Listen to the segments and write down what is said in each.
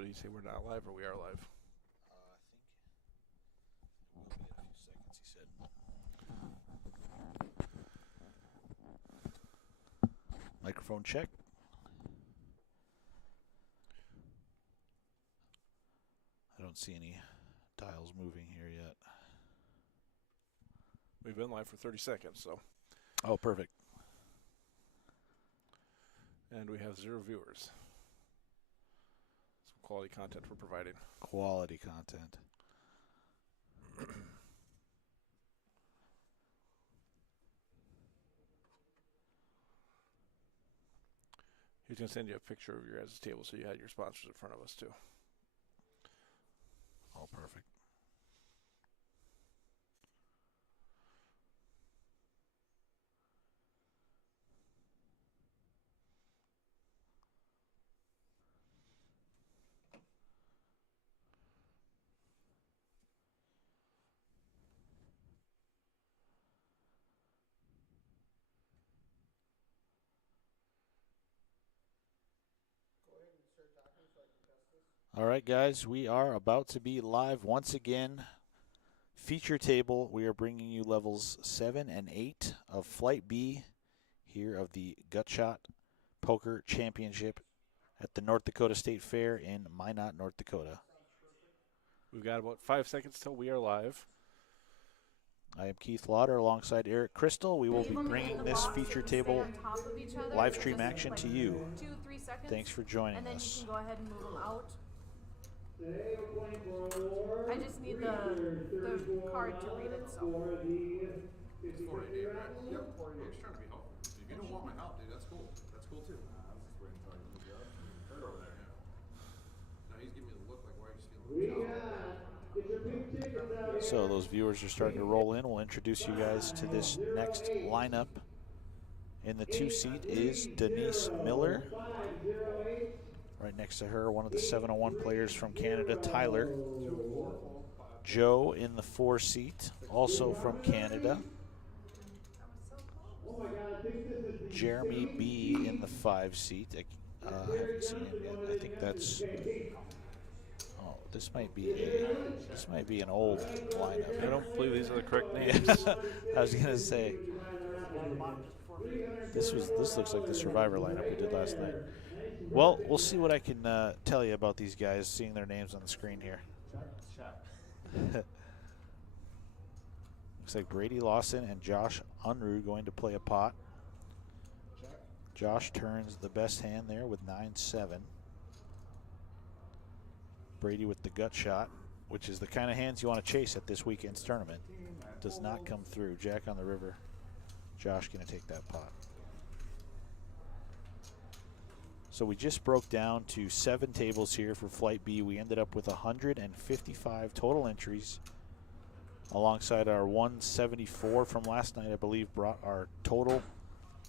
So did he say we're not live or we are live? I think we'll be in a few seconds, he said. Microphone check. I don't see any dials moving here yet. We've been live for 30 seconds, so. Oh, perfect. And we have 0 viewers. Some quality content we're providing. Quality content. He's going to send you a picture of your guys' table so you had your sponsors in front of us, too. Oh, perfect. All right, guys, we are about to be live once again. Feature table, we are bringing you levels 7 and 8 of Flight B here of the Gutshot Poker Championship at the North Dakota State Fair in Minot, North Dakota. We've got about 5 seconds till we are live. I am Keith Lauder alongside Eric Crystal. We will be bringing this feature table live stream action to you. 2-3 seconds. Thanks for joining and then us. you can go ahead and move them out. I just need the card to read it, so. It's 480, right? Yep. I'm just trying to be helpful. If you don't want my help, dude, that's cool. That's cool too. I was just waiting until you moved up. Right over there, yeah. Now he's giving me the look like, why are you stealing? So those viewers are starting to roll in. We'll introduce you guys to this next lineup. In the 2 seat is Denise Miller. Right next to her, one of the 701 players from Canada, Tyler. Joe in the 4 seat, also from Canada. Jeremy B in the 5 seat. I haven't seen him yet. I think that's. Oh, this might be an old lineup. I don't believe these are the correct names. I was gonna say. This looks like the Survivor lineup we did last night. Well, we'll see what I can tell you about these guys, seeing their names on the screen here. Looks like Brady Lawson and Josh Unruh going to play a pot. Josh turns the best hand there with 9-7. Brady with the gut shot, which is the kind of hands you want to chase at this weekend's tournament. Does not come through. Jack on the river. Josh going to take that pot. So we just broke down to 7 tables here for Flight B. We ended up with 155 total entries. Alongside our 174 from last night, I believe, brought our total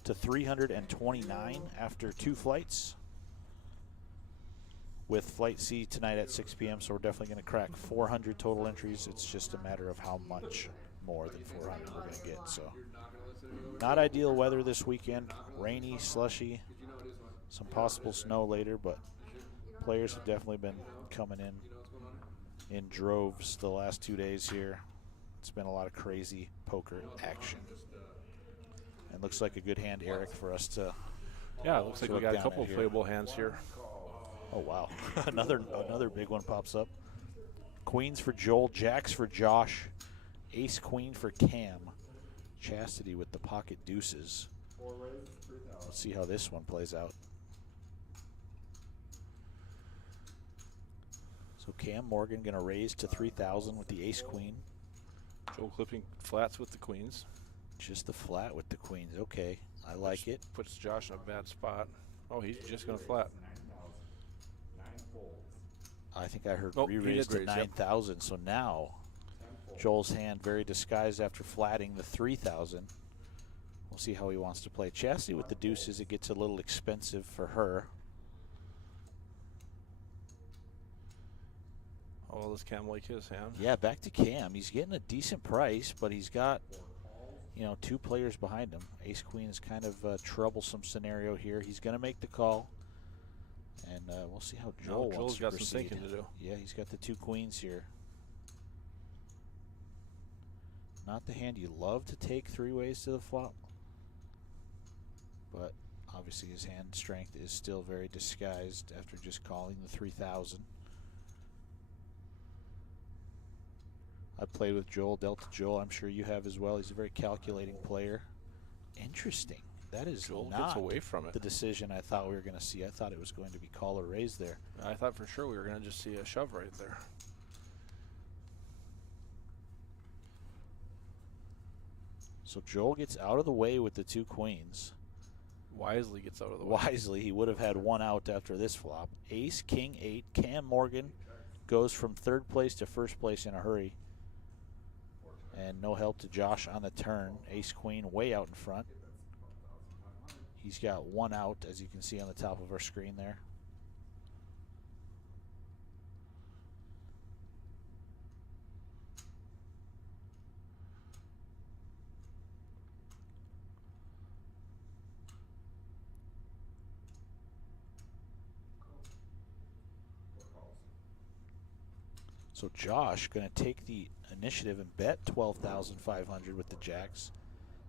to 329 after 2 flights. With Flight C tonight at 6 p.m., so we're definitely going to crack 400 total entries. It's just a matter of how much more than 400 we're going to get. So, not ideal weather this weekend. Rainy, slushy, some possible snow later, but players have definitely been coming in droves the last 2 days here. It's been a lot of crazy poker action. And looks like a good hand, Eric, for us to. Yeah, it looks like we got a couple of playable hands here. Oh, wow. another big one pops up. Queens for Joel, jacks for Josh, ace queen for Cam, Chastity with the pocket deuces. Let's see how this one plays out. So Cam Morgan going to raise to 3,000 with the ace queen. Joel clipping flats with the queens. Just the flat with the queens. Okay, I like it. Puts Josh in a bad spot. Oh, he's just going to flat. I think I heard Oh, re-raise to raise, 9,000. Yep. So now Joel's hand very disguised after flatting the 3,000. We'll see how he wants to play. Chastity with the deuces, it gets a little expensive for her. Oh, does Cam like his hand? Yeah, back to Cam. He's getting a decent price, but he's got, 2 players behind him. Ace Queen is kind of a troublesome scenario here. He's going to make the call. And we'll see how Now Joel wants Joel's to got some proceed. thinking to do. Yeah, he's got the 2 queens here. Not the hand you love to take 3 ways to the flop. But obviously his hand strength is still very disguised after just calling the 3,000. I played with Joel, dealt to Joel. I'm sure you have as well. He's a very calculating player. Interesting. That is Joel gets not away from it. the decision I thought we were going to see. I thought it was going to be call or raise there. I thought for sure we were going to just see a shove right there. So Joel gets out of the way with the 2 queens. Wisely gets out of the way. Wisely, he would have had 1 out after this flop. Ace, king, 8. Cam Morgan goes from 3rd place to 1st place in a hurry. And no help to Josh on the turn. Ace, queen, way out in front. He's got 1 out, as you can see on the top of our screen there. So Josh going to take the initiative and bet 12,500 with the jacks.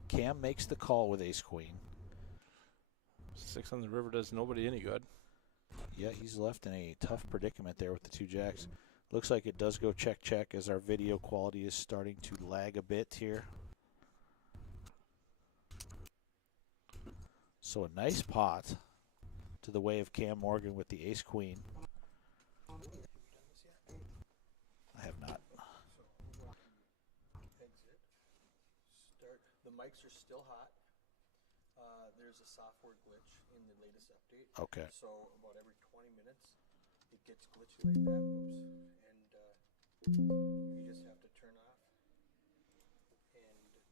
Cam makes the call with ace queen. 6 on the river does nobody any good. Yeah, he's left in a tough predicament there with the 2 jacks. Looks like it does go check check as our video quality is starting to lag a bit here. So a nice pot to the way of Cam Morgan with the ace queen. I have not. Exit. Start. The mics are still hot. There's a software glitch in the latest update. Okay. So about every 20 minutes, it gets glitchy like that. Whoops. And you just have to turn off and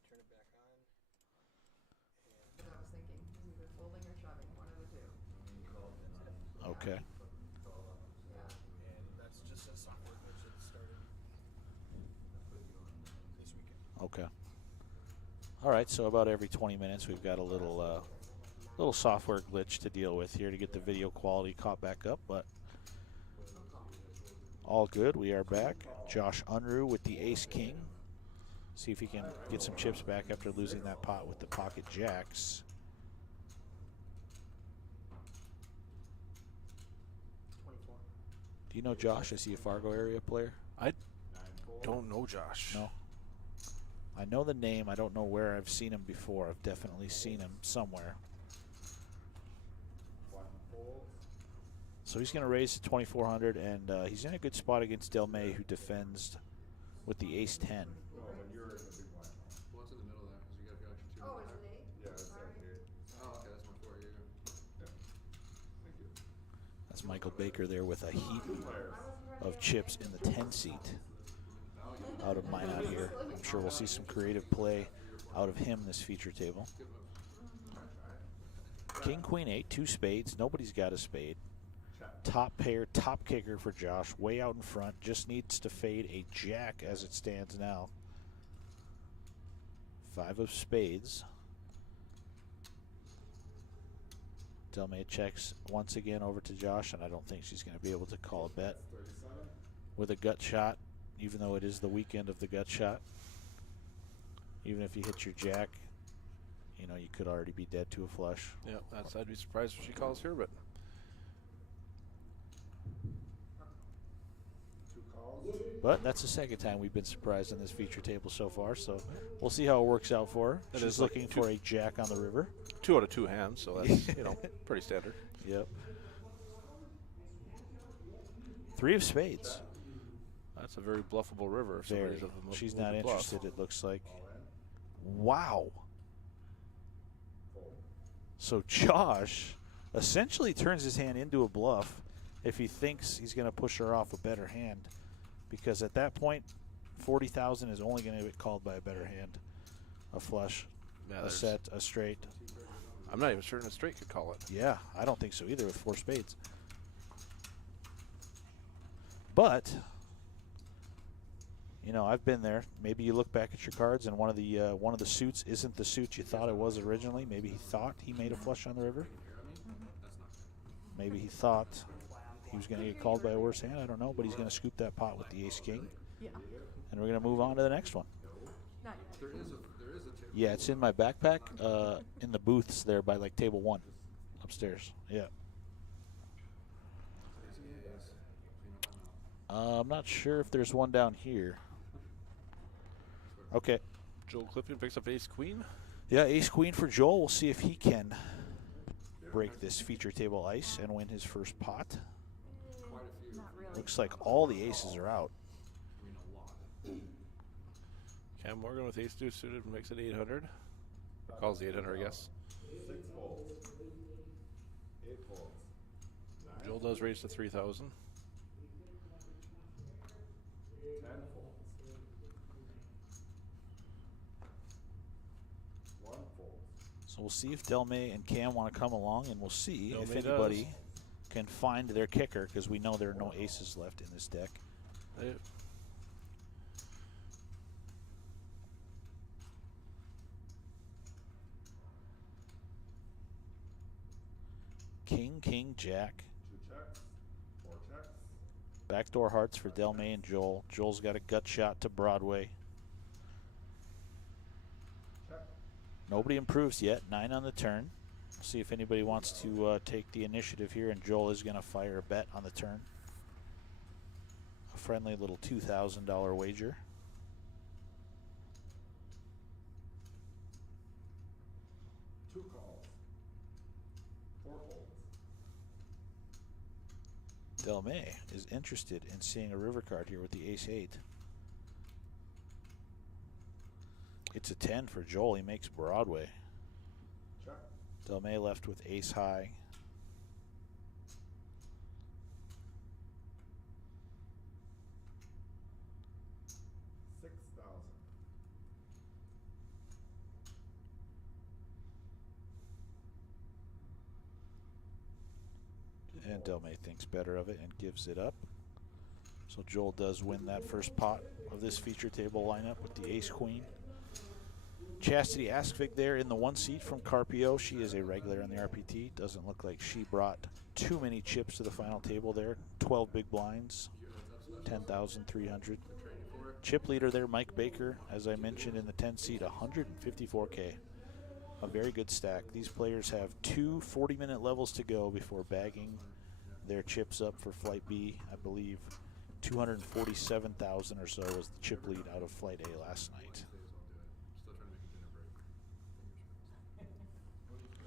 turn it back on. That's what I was thinking. It's either folding or shoving, one of the 2. Okay. Yeah. And that's just a software glitch that started this weekend. Okay. All right, so about every 20 minutes we've got a little software glitch to deal with here to get the video quality caught back up, but all good. We are back. Josh Unruh with the ace king. See if he can get some chips back after losing that pot with the pocket jacks. 24. Do you know Josh? Is he a Fargo area player? I don't know Josh. No. I know the name. I don't know where I've seen him before. I've definitely seen him somewhere. So he's going to raise to 2,400, and he's in a good spot against Del May, who defends with the ace 10. What's in the middle there? Because you got your 2. Oh, is it 8? Yeah, it's right here. Oh, okay, that's my 4. Yeah. Thank you. That's Michael Baker there with a heap of chips in the 10 seat out of mine out here. I'm sure we'll see some creative play out of him this feature table. King, queen, 8, 2 spades. Nobody's got a spade. Top pair, top kicker for Josh, way out in front. Just needs to fade a jack as it stands now. 5 of spades. Del May checks once again over to Josh, and I don't think she's going to be able to call a bet with a gut shot, even though it is the weekend of the gut shot. Even if you hit your jack, you know, you could already be dead to a flush. Yeah, I'd be surprised if she calls here, but But that's the second time we've been surprised in this feature table so far, so we'll see how it works out for her. That She's is like looking for a jack on the river. 2 out of 2 hands, so that's, you know, pretty standard. Yep. 3 of spades. That's a very bluffable river. If Very. somebody's of a She's little not bit bluff. interested, it looks like. Wow. So Josh essentially turns his hand into a bluff if he thinks he's going to push her off a better hand, because at that point, 40,000 is only going to get called by a better hand. A flush, Yeah, a there's- set, a straight. I'm not even certain a straight could call it. Yeah, I don't think so either with 4 spades. But, you know, I've been there. Maybe you look back at your cards and one of the suits isn't the suit you thought it was originally. Maybe he thought he made a flush on the river. Maybe he thought he was going to get called by a worse hand. I don't know, but he's going to scoop that pot with the ace-king. Yeah. And we're going to move on to the next one. Not yet. There is a table. Yeah, it's in my backpack in the booths there by like table 1 upstairs. Yeah. I'm not sure if there's one down here. Okay. Joel Clifton picks up ace queen. Yeah, ace-queen for Joel. We'll see if he can break this feature table ice and win his first pot. Not really. Looks like all the aces are out. Cam Morgan with ace deuce suited makes it 800. Or calls the 800, I guess. 6 folds. 8 folds. Joel does raise to 3,000. 10 folds. 1 fold. So we'll see if Delmay and Cam want to come along, and we'll see if Delmay anybody does. can find their kicker, because we know there are no aces left in this deck. King, king, jack. 2 checks. 4 checks. Backdoor hearts for Delmay and Joel. Joel's got a gut shot to Broadway. Check. Nobody improves yet. 9 on the turn. See if anybody wants to take the initiative here, and Joel is going to fire a bet on the turn. A friendly little $2,000 wager. Two calls. 4 folds. Delmay is interested in seeing a river card here with the ace-8. It's a 10 for Joel. He makes Broadway. Check. Delmay left with ace-high. $6,000. And Delmay thinks better of it and gives it up. So Joel does win that first pot of this feature table lineup with the ace-queen. Chastity Askvig there in the 1 seat from Carpio. She is a regular on the RPT. Doesn't look like she brought too many chips to the final table there. 12 big blinds, 10,300. Chip leader there, Mike Baker, as I mentioned in the 10 seat, 154K. A very good stack. These players have 2 40-minute levels to go before bagging their chips up for Flight B. I believe 247,000 or so was the chip lead out of Flight A last night.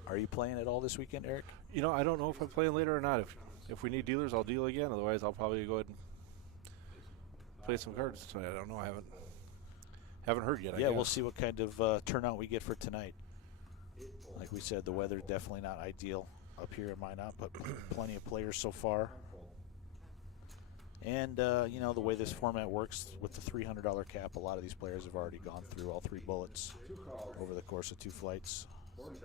Are you playing at all this weekend, Eric? You know, I don't know if I'm playing later or not. If we need dealers, I'll deal again. Otherwise, I'll probably go ahead and play some cards tonight. I don't know. I haven't heard yet. I Yeah, we'll guess. see what kind of turnout we get for tonight. Like we said, the weather definitely not ideal up here in Minot, but plenty of players so far. And, you know, the way this format works with the $300 cap, a lot of these players have already gone through all 3 bullets over the course of 2 flights. 4 checks.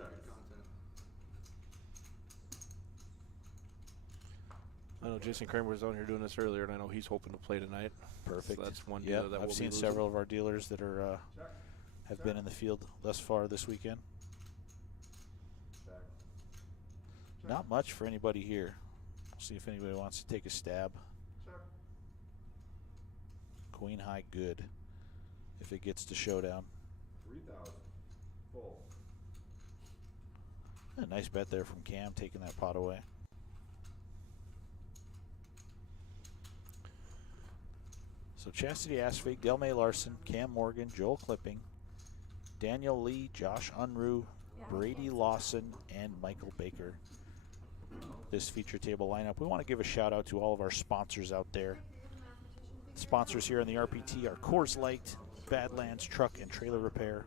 I know Jason Kramer was down here doing this earlier, and I know he's hoping to play tonight. Perfect. So that's one Yeah, dealer that I've we'll seen be losing. several of our dealers that are have been in the field thus far this weekend. Check. Not much for anybody here. We'll see if anybody wants to take a stab. Check. Queen high, good. If it gets to showdown. 3,000. Full. A nice bet there from Cam, taking that pot away. So Chastity Askvig, Delmay Larson, Cam Morgan, Joel Clipping, Daniel Lee, Josh Unruh, Brady Lawson, and Michael Baker. This feature table lineup. We want to give a shout out to all of our sponsors out there. Sponsors here on the RPT are Coors Light, Badlands Truck and Trailer Repair,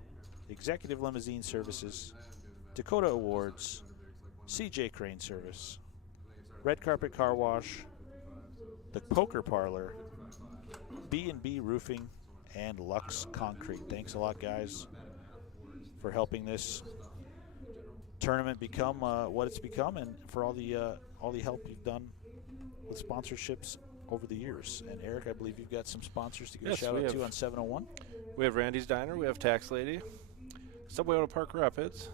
Executive Limousine Services, Dakota Awards, CJ Crane Service, Red Carpet Car Wash, The Poker Parlor, B&B Roofing, and Lux Concrete. Thanks a lot, guys, for helping this tournament become what it's become, and for all the help you've done with sponsorships over the years. And Eric, I believe you've got some sponsors to give Yes, a shout we out to have. on 701. We have Randy's Diner, we have Tax Lady, Subway Auto Park Rapids,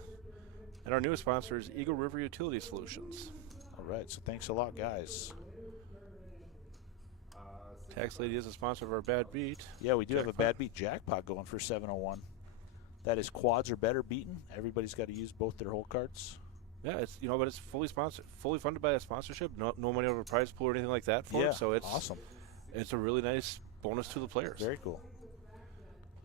and our newest sponsor is Eagle River Utility Solutions. All right. So thanks a lot, guys. Tax Lady is a sponsor of our Bad Beat. Yeah, we do have a Jackpot. bad beat jackpot going for 701. That is quads or better beaten. Everybody's got to use both their whole cards. Yeah, it's but it's fully sponsored, fully funded by a sponsorship. No money over a prize pool or anything like that for Yeah, it. So it's awesome. It's a really nice bonus to the players. Very cool.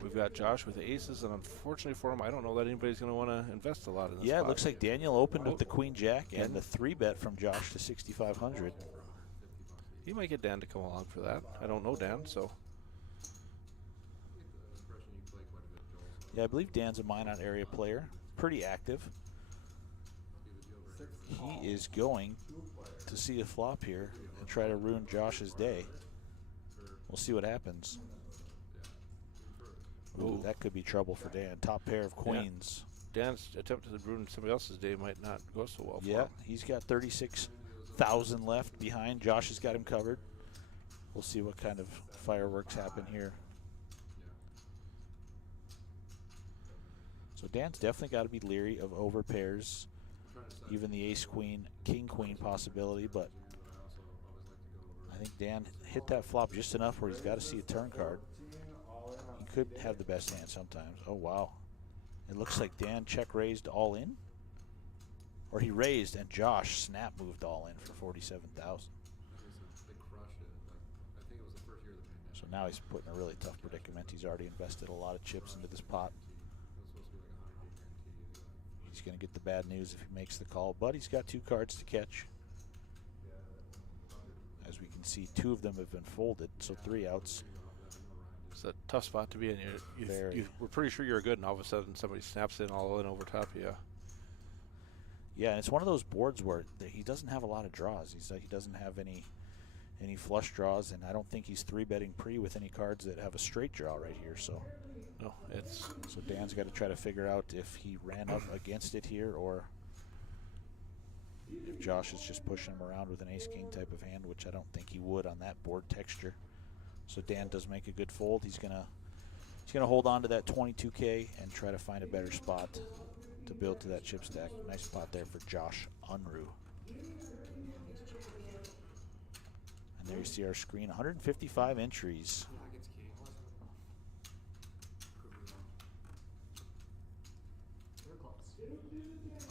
We've got Josh with the aces, and unfortunately for him, I don't know that anybody's going to want to invest a lot in this. Yeah, it spot. looks like Daniel opened with the Queen Jack and And- the 3-bet from Josh to 6,500. He might get Dan to come along for that. I don't know Dan, so Yeah, I believe Dan's a Minot area player. Pretty active. He is going to see a flop here and try to ruin Josh's day. We'll see what happens. Ooh, that could be trouble for Dan. Top pair of queens. Dan's attempt to ruin somebody else's day might not go so well for Yeah, him. he's got 36,000 left behind. Josh has got him covered. We'll see what kind of fireworks happen here. So Dan's definitely got to be leery of over pairs, even the ace queen, king queen possibility, but I think Dan hit that flop just enough where he's got to see a turn card. He could have the best hand sometimes. Oh, wow. It looks like Dan check raised all in. Or he raised and Josh snap moved all in for 47,000. So now he's put in a really tough predicament. He's already invested a lot of chips into this pot. He's going to get the bad news if he makes the call, but he's got 2 cards to catch. As we can see, 2 of them have been folded, so 3 outs. It's a tough spot to be in. We're pretty sure you're good, and all of a sudden somebody snaps in all in over top of you. Yeah, and it's one of those boards where he doesn't have a lot of draws. He doesn't have any flush draws, and I don't think he's 3-betting pre with any cards that have a straight draw right here. So No, it's so Dan's got to try to figure out if he ran up against it here or if Josh is just pushing him around with an ace-king type of hand, which I don't think he would on that board texture. So Dan does make a good fold. He's gonna hold on to that 22K and try to find a better spot to build to that chip stack. Nice spot there for Josh Unruh. And there you see our screen, 155 entries.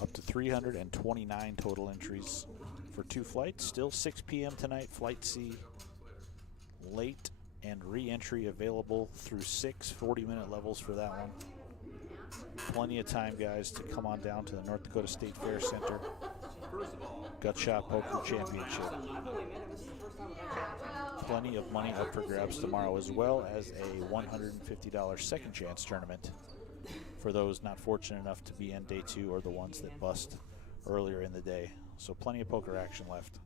Up to 329 total entries for 2 flights. Still 6 p.m. tonight, Flight C. Late and re-entry available through 6 40-minute levels for that one. Plenty of time, guys, to come on down to the North Dakota State Fair Center Gutshot Poker Championship. Plenty of money up for grabs tomorrow, as well as a $150 second chance tournament for those not fortunate enough to be in day 2 or the ones that bust earlier in the day. So plenty of poker action left.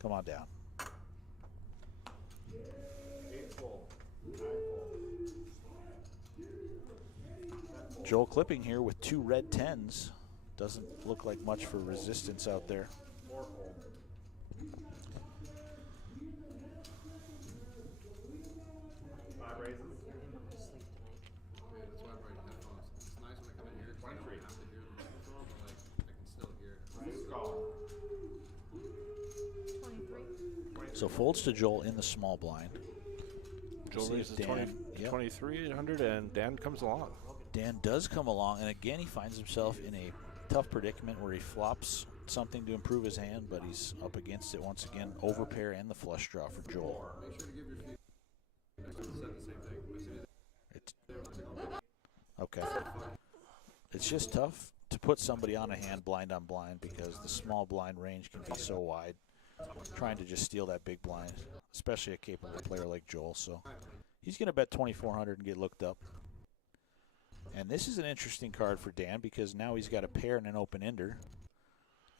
Come on down. 8 full. 9 full. Joel Clipping here with 2 red 10s. Doesn't look like much for resistance out there. 4 full. 5 raises. That's why I brought headphones. It's nice when I come in here because I don't have to hear the microphone, but like I can still hear it. Nice call. 23. So folds to Joel in the small blind. Joel See if raises Dan- 23,800, and Dan comes along. Dan does come along, and again he finds himself in a tough predicament where he flops something to improve his hand, but he's up against it once again. Overpair and the flush draw for Joel. Make sure to give your feet next to the set the same thing. It's, okay. It's just tough to put somebody on a hand blind on blind because the small blind range can be so wide. Trying to just steal that big blind, especially a capable player like Joel. So he's going to bet 2,400 and get looked up. And this is an interesting card for Dan because now he's got a pair and an open ender.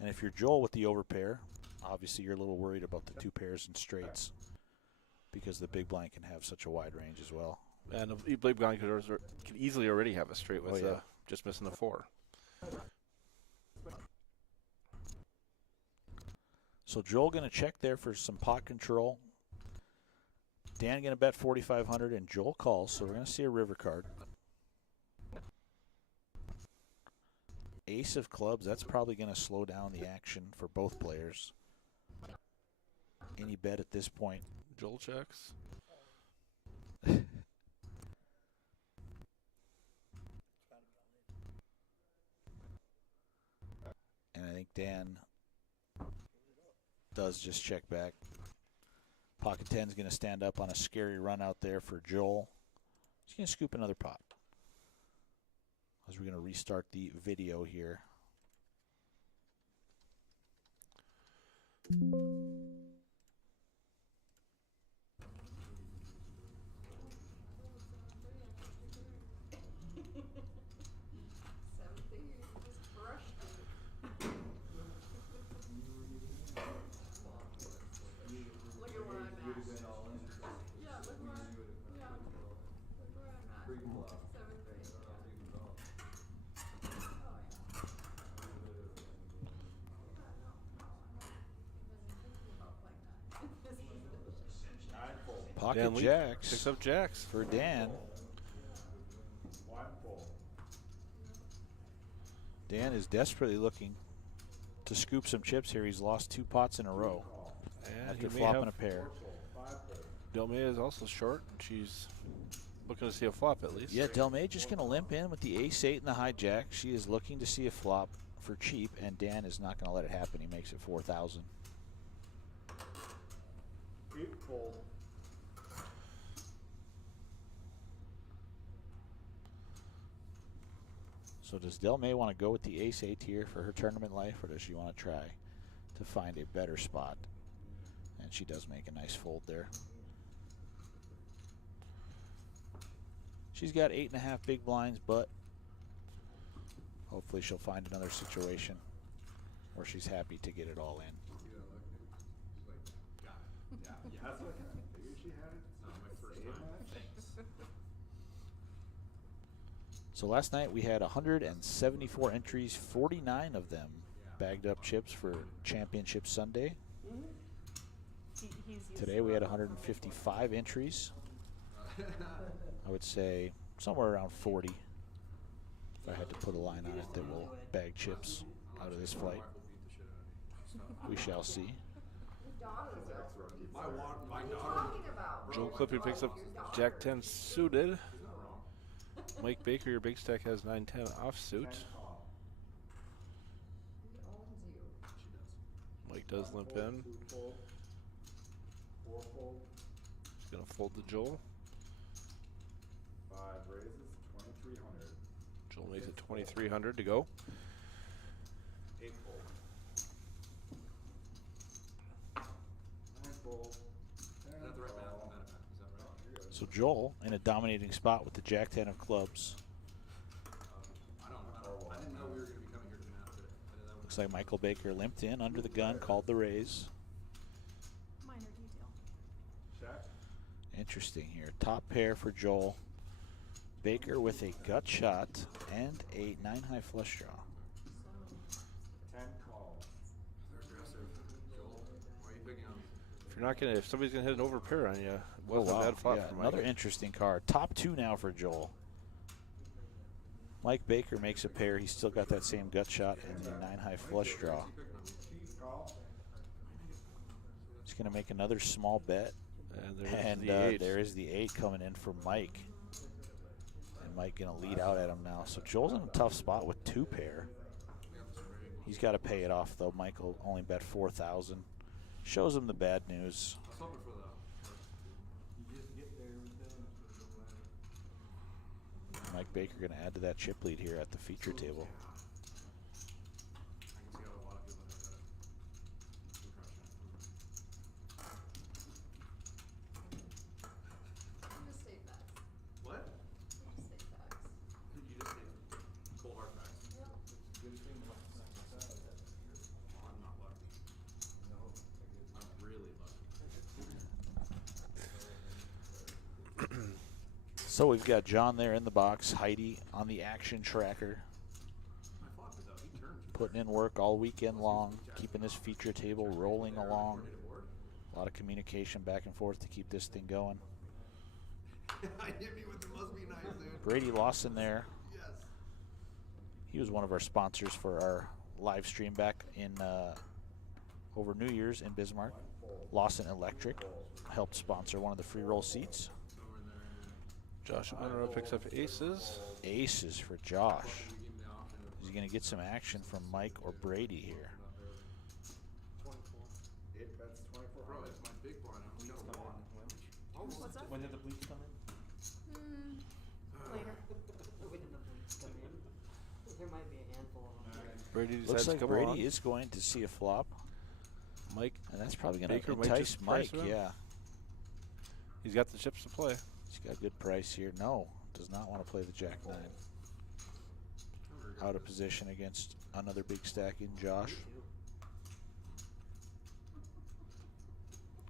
And if you're Joel with the overpair, obviously you're a little worried about the 2 pairs and straights because the big blind can have such a wide range as well. And I believe Gone could easily already have a straight with just missing the 4. So Joel going to check there for some pot control. Dan going to bet 4,500 and Joel calls, so we're going to see a river card. Ace of clubs, that's probably going to slow down the action for both players. any bet at this point. Joel checks. And I think Dan does just check back. Pocket 10's going to stand up on a scary run out there for Joel. He's going to scoop another pot. As we're going to restart the video here. Pocket Dan Lee jacks picks up jacks. for Dan. One full. Dan is desperately looking to scoop some chips here. He's lost 2 pots in a row And after he may flopping have, a pair. Delmay is also short. She's looking to see a flop at least. Yeah, Delmay just going to limp in with the ace-8 and the hijack. She is looking to see a flop for cheap, and Dan is not going to let it happen. He makes it 4,000. 8 full. So does Delmay want to go with the ace-8 here for her tournament life, or does she want to try to find a better spot? And she does make a nice fold there. She's got 8.5 big blinds, but hopefully she'll find another situation where she's happy to get it all in. That's what I figured she had it. Not my first time. So last night we had 174 entries, 49 of them bagged up chips for Championship Sunday. Today we had 155 entries. I would say somewhere around 40, if I had to put a line on it, that will bag chips out of this flight. We shall see. My daughter. Joel Clippy picks up Jack 10 suited. Mike Baker, your big stack, has 9-10 offsuit. Mike does limp in. 2 full. 4 full. He's going to fold to Joel. 5 raises. 2,300. Joel makes it 2,300 to go. 8 full. 9 full. Is that the right math? Is that right? So Joel in a dominating spot with the Jack 10 of clubs. I didn't know we were going to be coming here to math today. I didn't know. Looks like Michael Baker limped in under the gun, called the raise. Minor detail. Check. Interesting here. Top pair for Joel. Baker with a gut shot and a 9-high flush draw. 10 calls. They're aggressive. Joel, why are you picking on me? If you're not going to, if somebody's going to hit an overpair on you, it wasn't a bad flop Yeah, for Mike. another interesting card. Top 2 now for Joel. Mike Baker makes a pair. He's still got that same gut shot and the 9-high flush draw. Call. He's going to make another small bet. And there's the 8. There is the 8 coming in for Mike. And Mike going to lead out at him now. So Joel's in a tough spot with 2 pair. He's got to pay it off, though. Michael only bet 4,000. Shows him the bad news. I was hoping for that. Mike Baker going to add to that chip lead here at the feature table. I can see how a lot of people have that. Just state facts. What? Just state facts. You just say cold hard facts. Yep. Oh, I'm not lucky. I'm really lucky. So we've got John there in the box, Heidi on the action tracker, My flop is out. He turned. putting in work all weekend long, keeping this feature table rolling along. A lot of communication back and forth to keep this thing going. I hit me with the must be nice, dude. Brady Lawson there. Yes. He was one of our sponsors for our live stream back in over New Year's in Bismarck. Lawson Electric helped sponsor one of the free roll seats. Josh Monroe picks up aces. Aces for Josh. Is he going to get some action from Mike or Brady here? 24. It bets 24. Bro, it's my big blind. I'm gonna go on. What's that? When did the bleach come in? Later. When did the bleeds come in? There might be a handful of them. Brady decides Looks to like come Brady along. is going to see a flop, Mike, and that's probably going Baker to might entice just Mike. price him. Yeah, he's got the chips to play. he's got a good price here. No, does not want to play the Jack 9. Out of position against another big stack in Josh.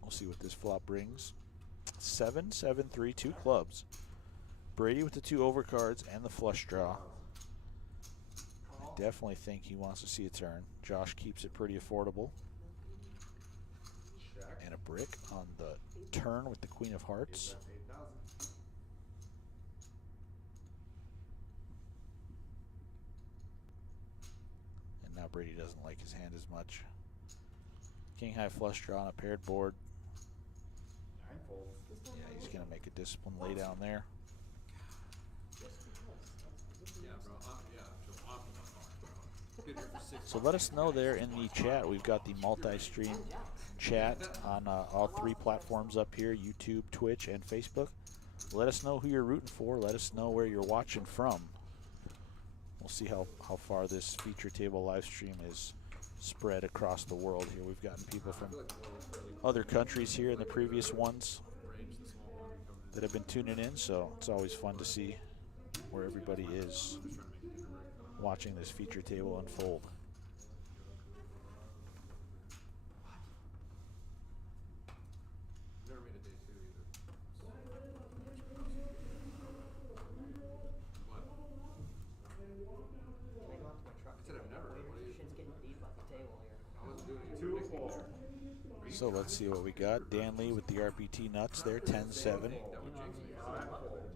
We'll see what this flop brings. 7, 7, 3, 2 clubs. Brady with the 2 overcards and the flush draw. I definitely think he wants to see a turn. Josh keeps it pretty affordable. And a brick on the turn with the Queen of Hearts. 8,000. And now Brady doesn't like his hand as much. King high flush draw on a paired board. 9 folds. Yeah, he's going to make a discipline lay down there. Yeah, bro. Yeah, Joe, I'm the bro. Been here for 6 So let us know there in the chat. We've got the multi-stream chat on all 3 platforms up here, YouTube, Twitch, and Facebook. Let us know who you're rooting for. Let us know where you're watching from. We'll see how far this feature table live stream is spread across the world here. We've gotten people from other countries here in the previous ones that have been tuning in, so it's always fun to see where everybody is watching this feature table unfold. Never made a day 2 either. What? Can I go out to my truck? I said I've never. What do you? Shit's getting deep at the table here. I wasn't doing it. 2 of 4. So let's see what we got. Dan Lee with the RPT nuts there, 10-7. That would jinx me. 5 folds.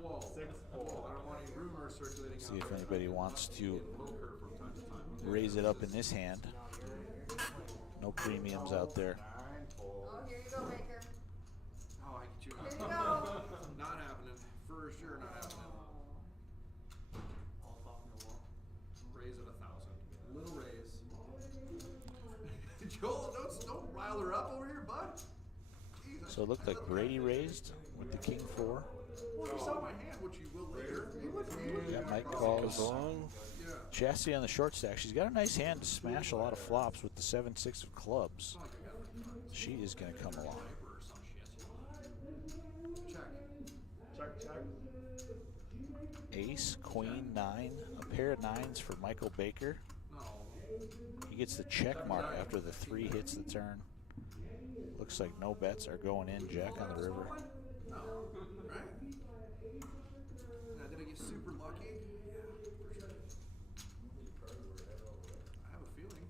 Whoa. 6 Whoa. folds. I don't want any rumors circulating. See out if there. anybody wants to Poker from time to time. raise it up in this hand. No premiums out there. 9 folds. Oh, here you go, Baker. Oh, I get you. Here you go. Not happening. For sure not happening. Raise of 1,000. Little raise. Joel, don't rile her up over here, bud. Jeez, So it looked like Brady raised with the King 4. Well, you saw my hand, which you will later. Yeah, Mike Comes calls along. Yeah. Chastity on the short stack. She's got a nice hand to smash a lot of flops with the 7-6 of clubs. She is going to come along. Or some shit. Check. Check, check. Ace, Queen, 9. A pair of 9s for Michael Baker. No. He gets the check mark after the 3 hits the turn. Looks like no bets are going in. Jack on the river. No. Right? Now, did I get super lucky? Yeah, for sure. I have a feeling.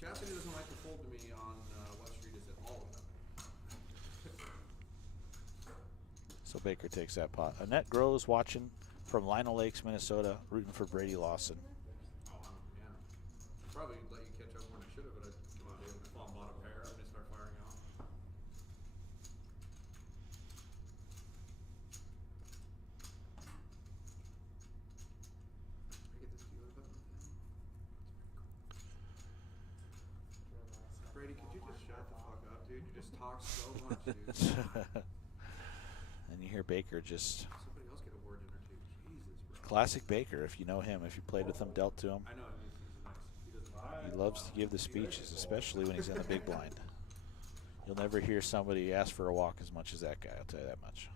Chastity doesn't like to fold to me on what street is it? All of them. So Baker takes that pot. Annette Groves watching from Lino Lakes, Minnesota, rooting for Brady Lawson. Oh, yeah. Probably let you catch up when I should have, but I come out here and fall bottom pair and just start firing out. I get this dealer button with him. Brady, could you just shut the fuck up, dude? You just talk so much, dude. And you hear Baker just Somebody else get a word in or two. Jesus, bro. classic Baker. If you know him, if you played with him, dealt to him, I know he's nice. He doesn't. he loves to give the speeches, especially when he's in the big blind. You'll never hear somebody ask for a walk as much as that guy. I'll tell you that much.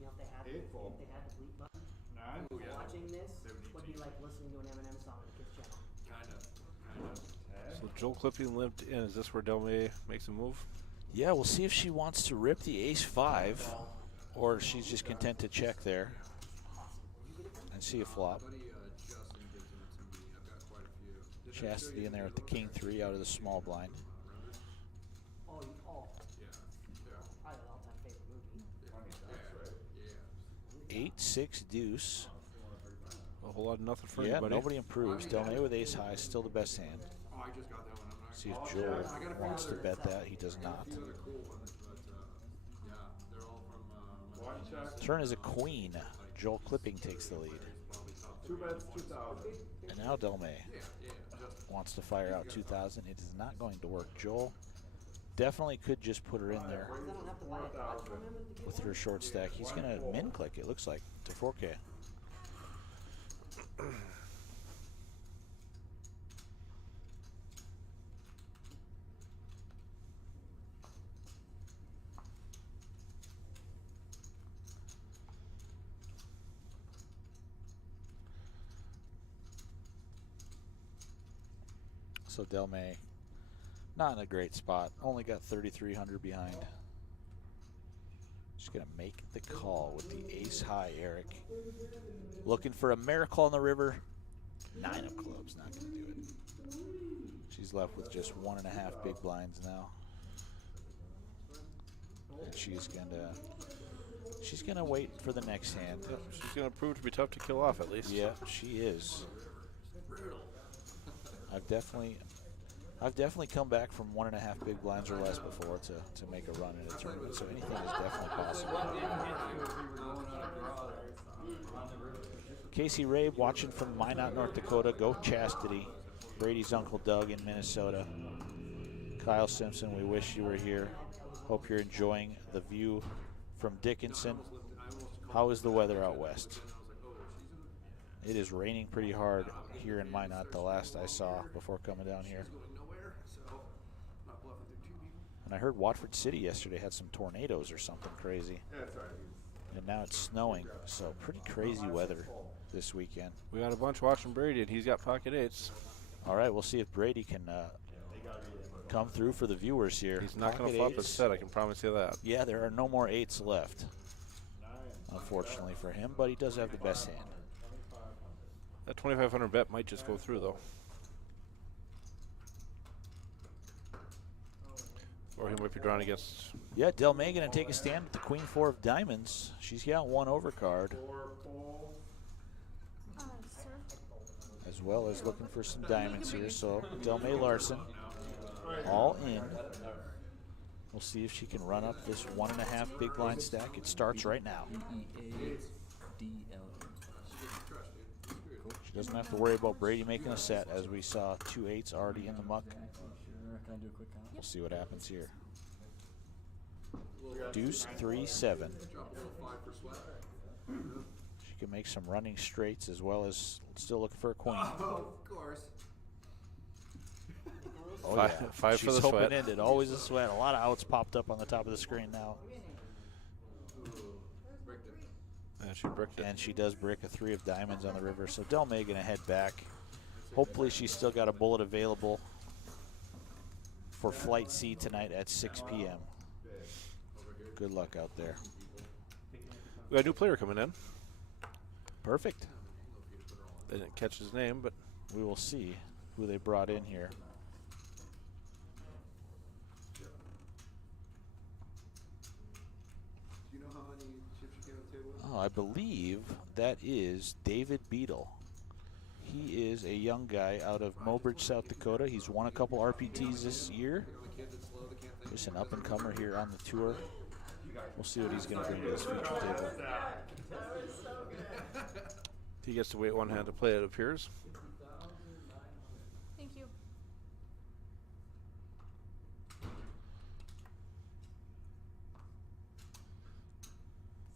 You know, if they had, 8 folds. if they had the bleep button, 9 Oh, folds. yeah. watching this They would need would to be like listening to an Eminem song on the Kids channel. Kind of. So Joel Clipping lived in. Is this where Del May makes a move? Yeah, we'll see if she wants to rip the ace-5, or if she's just content to check there and see a flop. Buddy, Justin gives them to me. I've got quite a few. Did I show Chastity you in there with the other King ones? 3 out of the small blind. Rounders? Oh, Yeah. Yeah. probably an all-time favorite movie. Yeah. Yeah. 8-6 deuce. Oh, whole lot of nothing for Yeah, anybody. nobody improves. Delmay with ace high, still the best hand. Oh, I just got that one. I'm not See if Joel wants to bet that. He does not. These are the cool ones, but yeah, they're all from One check. Turn is a queen. Joel Clipping takes the lead. 2 bets, 2,000. And now Delmay just wants to fire out 2,000. It is not going to work. Joel definitely could just put her in there 4,000. with her short stack. He's going to min click, it looks like, to 4K. So Delmay, not in a great spot. Only got 3,300 behind. Just gonna make the call with the ace high, Eric. Looking for a miracle on the river. 9 of clubs, not gonna do it. She's left with just 1.5 big blinds now. And she's gonna wait for the next hand. Yep, she's going to prove to be tough to kill off at least. Yeah, she is. I've definitely come back from 1.5 big blinds or less before to make a run in a tournament. So anything is definitely possible. Casey Rabe watching from Minot, North Dakota. Go Chastity. Brady's Uncle Doug in Minnesota. Kyle Simpson, we wish you were here. Hope you're enjoying the view from Dickinson. How is the weather out west? It is raining pretty hard here in Minot, the last I saw before coming down here. And I heard Watford City yesterday had some tornadoes or something crazy. Yeah, sorry. And now it's snowing, so pretty crazy weather this weekend. We got a bunch watching Brady, and he's got pocket eights. All right, we'll see if Brady can come through for the viewers here. He's not going Pocket to flop his eights. set, I can promise you that. Yeah, there are no more 8s left, unfortunately for him, but he does have the best hand. That 2,500 bet might just go through, though. Or he might be drawn against. Yeah, Delmay going to take a stand with the Queen 4 of diamonds. She's got 1 overcard, as well as looking for some diamonds here. So Delmay Larson, all in. We'll see if she can run up this 1.5 big blind stack. It starts right now. She doesn't have to worry about Brady making a set, as we saw 2 8s already in the muck. Can I do a quick count? We'll see what happens here. Deuce 3-7. She can make some running straights as well as still looking for a queen. Of course. Oh, Five- yeah. five for She's the sweat. open-ended, always a sweat. A lot of outs popped up on the top of the screen now. And she bricked it. And she does brick a 3 of diamonds on the river. So Delmay gonna head back. Hopefully she's still got a bullet available for Flight C tonight at 6 p.m. Good luck out there. We got a new player coming in. Perfect. They didn't catch his name, but We will see who they brought in here. Do you know how many chips you came to the table with? Oh, I believe that is David Beadle. He is a young guy out of Mobridge, South Dakota. He's won a couple RPTs this year. Just an up-and-comer here on the tour. We'll see what he's going to bring to this feature table. he gets to wait one hand to play, it appears. Thank you.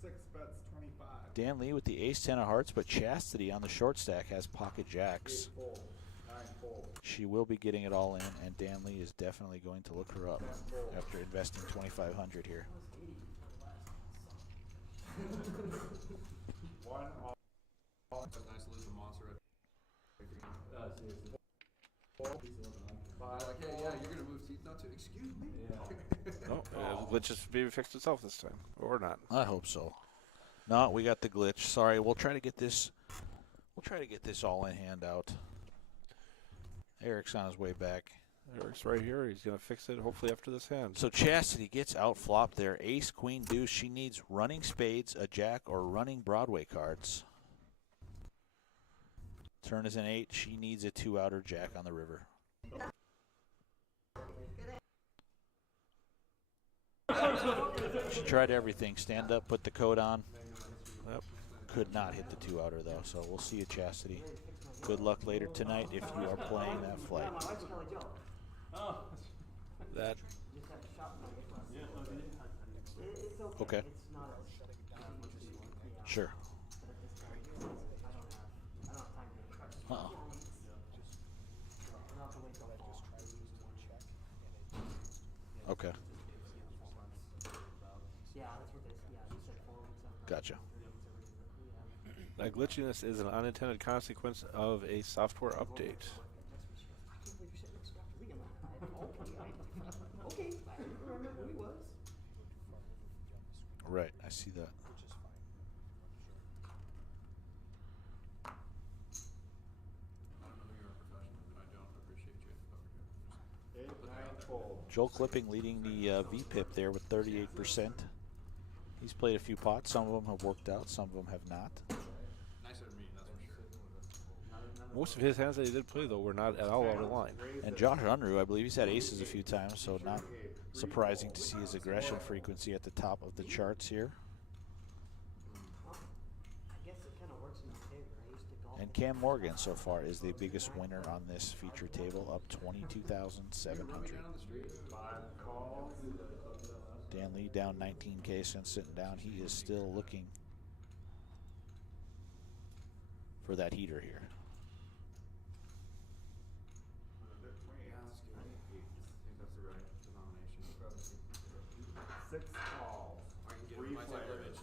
Six bets, 25. Dan Lee with the ace-10 of hearts, but Chastity on the short stack has pocket jacks. Fold. 9 fold. She will be getting it all in, and Dan Lee is definitely going to look her up after investing $2,500 here. 1 off. It's nice to lose a monster at like, hey, yeah, you're gonna move seats now too. Excuse me. No, the glitch just maybe fixed itself this time, or not. I hope so. No, we got the glitch. Sorry, we'll try to get this. We'll try to get this all in hand out. Eric's on his way back. Eric's right here. He's gonna fix it hopefully after this hand. So Chastity gets out flopped there. Ace, queen, deuce. She needs running spades, a jack, or running Broadway cards. Turn is an 8. She needs a 2-outer jack on the river. She tried everything. Stand up, put the coat on. Yep. Could not hit the 2-outer though, so we'll see you, Chastity. Good luck later tonight if you are playing that flight. That Okay. Sure. Uh-oh. Okay. Gotcha. that glitchiness is an unintended consequence of a software update. Right, I see that. Joel Clipping leading the VPIP there with 38%. He's played a few pots. Some of them have worked out, some of them have not. Most of his hands that he did play, though, were not at all out of line. And Josh Unruh, I believe he's had aces a few times, so not surprising to see his aggression frequency at the top of the charts here. And Cam Morgan so far is the biggest winner on this feature table, up 22,700. Dan Lee down 19K since sitting down. He is still looking for that heater here. Six calls. Three players.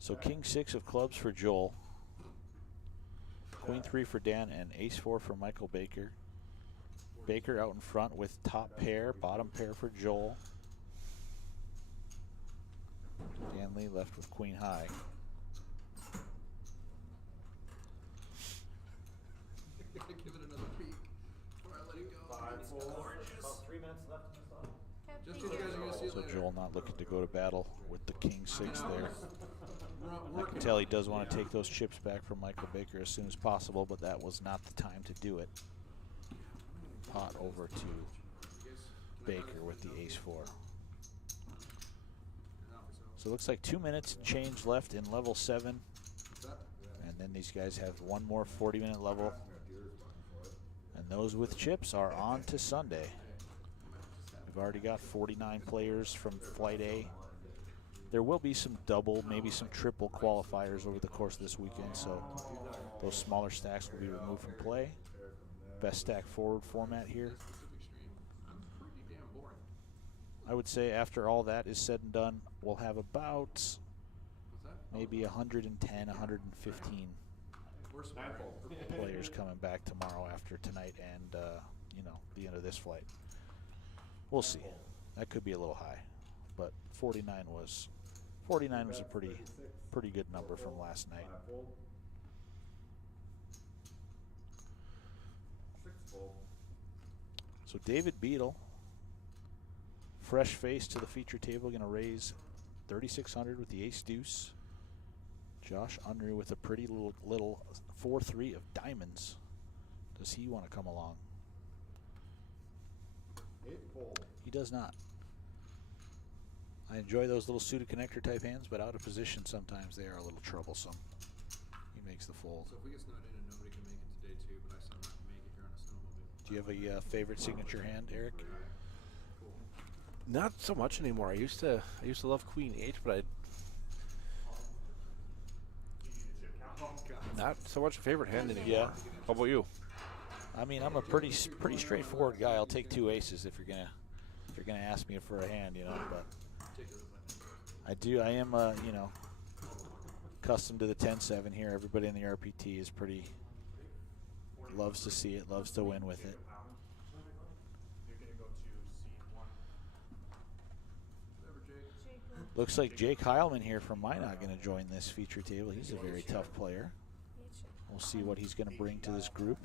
So King 6 of clubs for Joel, Queen 3 for Dan, and Ace 4 for Michael Baker. Baker out in front with top pair, bottom pair for Joel. Dan Lee left with Queen High. Give it another peek before I let it go. About 3 minutes left in this one. Just so you guys are gonna see it So later. Joel not looking to go to battle with the King 6 there. I can tell he does want to take those chips back from Michael Baker as soon as possible, but that was not the time to do it. Pot over to Baker with the Ace 4. So it looks like 2 minutes and change left in level 7. And then these guys have one more 40-minute level. And those with chips are on to Sunday. We've already got 49 players from Flight A. There will be some double, maybe some triple qualifiers over the course of this weekend, so those smaller stacks will be removed from play. Best stack forward format here. I would say after all that is said and done, we'll have about maybe 110, 115 players coming back tomorrow after tonight and you know, the end of this flight. We'll see. That could be a little high, but 49 was a pretty good number from last night. So David Beadle, fresh face to the feature table, going to raise 3,600 with the ace deuce. Josh Unruh with a pretty little 4-3 of diamonds. Does he want to come along? He does not. I enjoy those little suited connector type hands, but out of position sometimes they are a little troublesome. He makes the fold. So if we get snowed in and nobody can make it today too, but I still have to make it here on a snowmobile. Do you have a favorite signature hand, Eric? Not so much anymore. I used to love Queen 8, but I not so much a favorite hand anymore. Yeah. How about you? I mean, I'm a pretty straightforward guy. I'll take 2 aces if you're gonna ask me for a hand, you know. But I am you know, accustomed to the 10-7 here. Everybody in the RPT is loves to see it, loves to win with it. Looks like Jake Heilman here from Minot going to join this feature table. He's a very tough player. We'll see what he's going to bring to this group.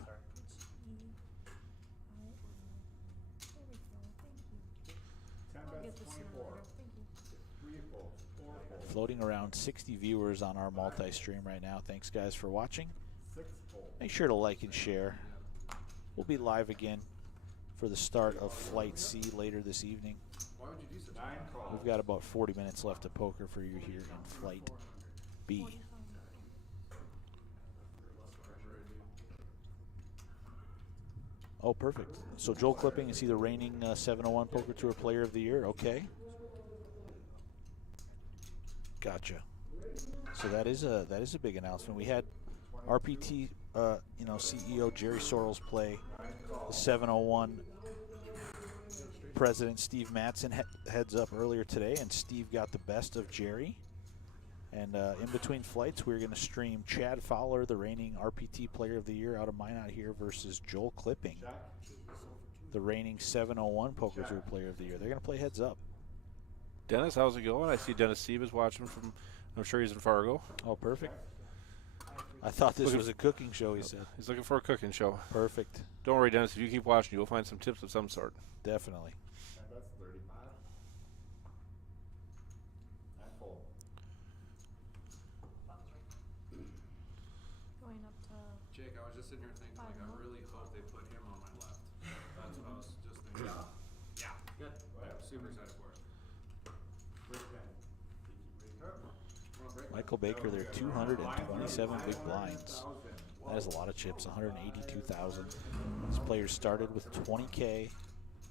floating around 60 viewers on our multi-stream right now. Thanks, guys, for watching. Make sure to like and share. We'll be live again for the start of Flight C later this evening. Why would you do such a We've got about 40 minutes left of poker for you here in Flight B. Oh, perfect. So Joel Clipping is he the reigning 701 Poker Tour Player of the Year? Okay. Gotcha. So that is a big announcement. We had RPT, CEO Jerry Sorrells play the 701. President Steve Matson heads up earlier today, and Steve got the best of Jerry. And in between flights, we're going to stream Chad Fowler, the reigning RPT Player of the Year out of Minot here, versus Joel Clipping, the reigning 701 Poker Tour Player of the Year. They're going to play heads up. Dennis, how's it going? I see Dennis Sieb is watching from, I'm sure he's in Fargo. Oh, perfect. I thought this was a cooking show, he said. He's looking for a cooking show. Perfect. Perfect. Don't worry, Dennis. If you keep watching, you'll find some tips of some sort. Definitely. That's 35. I'm full. Going up to Jake, I was just sitting here thinking, like, I really hope they put him on my left. That's what I was just thinking. Yeah. Good. I'm super excited for it. Michael Baker, they're 227 big blinds. That is a lot of chips, 182,000. This player started with 20K.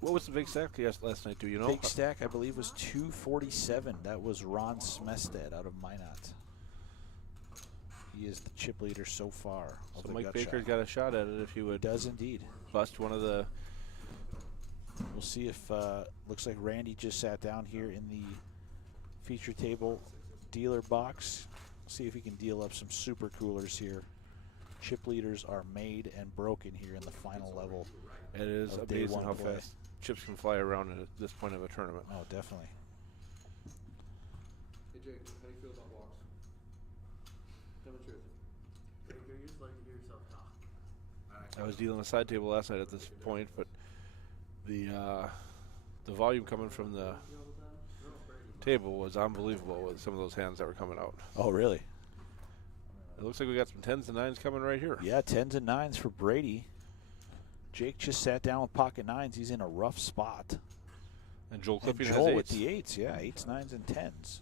What was the big stack last night? Do you know? Big stack, I believe, was 247. That was Ron Smestead out of Minot. He is the chip leader so far. So Mike Baker's got a shot at it if he would Does indeed. bust one of the. We'll see if, looks like Randy just sat down here in the feature table dealer box. See if he can deal up some super coolers here. Chip leaders are made and broken here in the final level. It is Of day amazing one how play. fast chips can fly around at this point of a tournament. Oh, definitely. Hey, Jake, how do you feel about blocks? Tell me the truth. You just like to hear yourself talk. I was dealing a side table last night at this point, but the volume coming from the table was unbelievable with some of those hands that were coming out. Oh, really? It looks like we got some 10s and 9s coming right here. Yeah, 10s and 9s for Brady. Jake just sat down with pocket 9s. He's in a rough spot. And Joel And Clipping has Joel 8s. with the 8s, yeah, 8s, 9s, and 10s.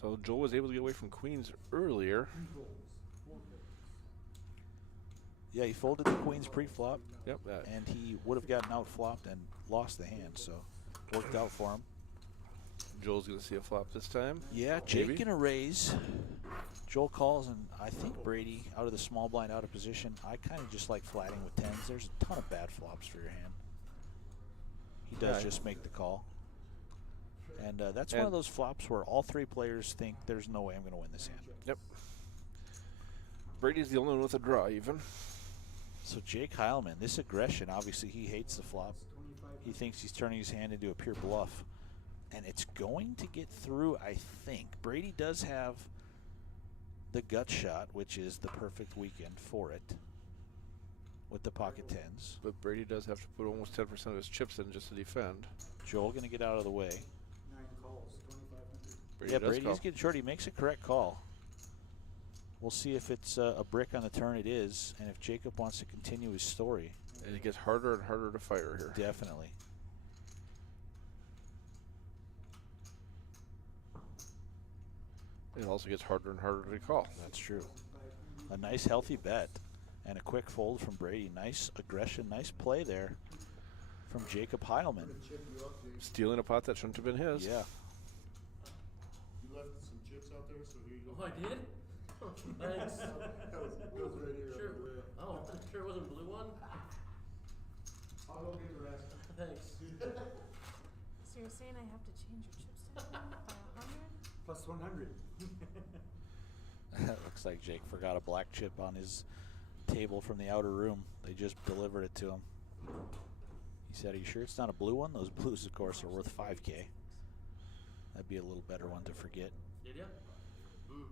So Joel was able to get away from queens earlier. Yeah, he folded the queens pre-flop, Yep. and he would have gotten out-flopped and lost the hand, so worked out for him. Joel's going to see a flop this time. Yeah, Jake Maybe. gonna raise. Joel calls, and I think Brady out of the small blind, out of position. I kind of just like flatting with 10s. There's a ton of bad flops for your hand. He does Yeah. just make the call. And that's one of those flops where all three players think there's no way I'm going to win this hand. Yep. Brady's the only one with a draw even. So Jake Heilman, this aggression, obviously he hates the flop. He thinks he's turning his hand into a pure bluff. And it's going to get through, I think. Brady does have the gut shot, which is the perfect weekend for it, with the pocket 10s. But Brady does have to put almost 10% of his chips in just to defend. Joel going to get out of the way. 9 calls, 2,500. Brady Yeah, does Brady's call. getting short. He makes a correct call. We'll see if it's a brick on the turn. It is, and if Jacob wants to continue his story. And it gets harder and harder to fire here. Definitely. It also gets harder and harder to call. That's true. A nice healthy bet and a quick fold from Brady. Nice aggression, nice play there from Jacob Heilman. Stealing a pot that shouldn't have been his. Yeah. You left some chips out there, so here you go. Oh, I did? Thanks. That was right here. Sure. Oh, sure it wasn't a blue one? I'll go get the rest. Thanks. So you're saying I have to change your chip stack by 100? Plus 100. Looks like Jake forgot a black chip on his table from the outer room. They just delivered it to him. He said, "Are you sure it's not a blue one? Those blues, of course, are worth 5K. That'd be a little better one to forget." Did ya? Mm.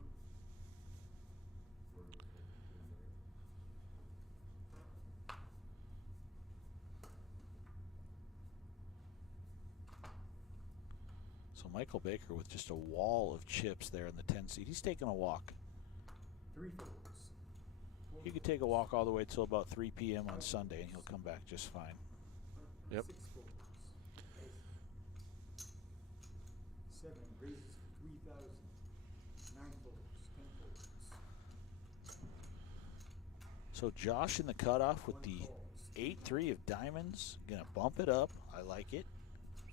So Michael Baker with just a wall of chips there in the 10 seed. He's taking a walk. 3 folds. He could take a walk all the way till about 3 p.m. on Sunday, and he'll come back just fine. Yep. 6 folds. 7 raises to 3,000. 9 folds. 10 folds. So Josh in the cutoff with the 8-3 of diamonds. Gonna bump it up. I like it.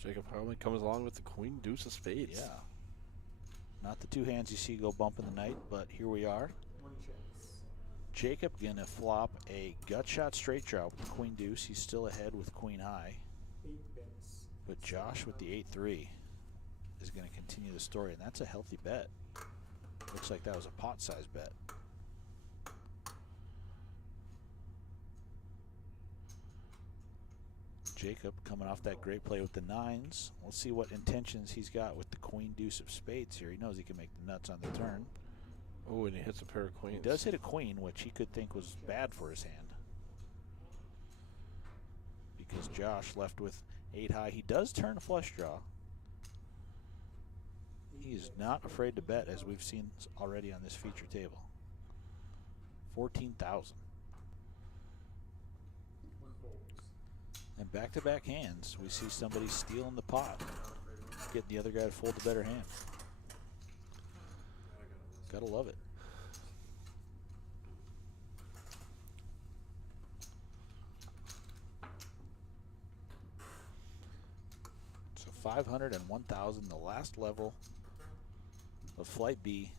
Jacob probably comes along with the queen deuce of spades. Yeah. Not the 2 hands you see go bump in the night, but here we are. 1 checks. Jacob gonna flop a gut shot straight draw with the queen deuce. He's still ahead with queen high. 8 bets. But Josh with the 8-3 is gonna continue the story, and that's a healthy bet. Looks like that was a pot-sized bet. Jacob coming off that great play with the 9s. We'll see what intentions he's got with the queen deuce of spades here. He knows he can make the nuts on the turn. Oh, and he hits a pair of queens. He does hit a queen, which he could think was bad for his hand. Because Josh left with 8 high. He does turn a flush draw. He is not afraid to bet, as we've seen already on this feature table. 14,000. 1 folds. And back-to-back hands, we see somebody stealing the pot, getting the other guy to fold the better hand. Gotta love it. So 500 and 1,000, the last level of Flight B.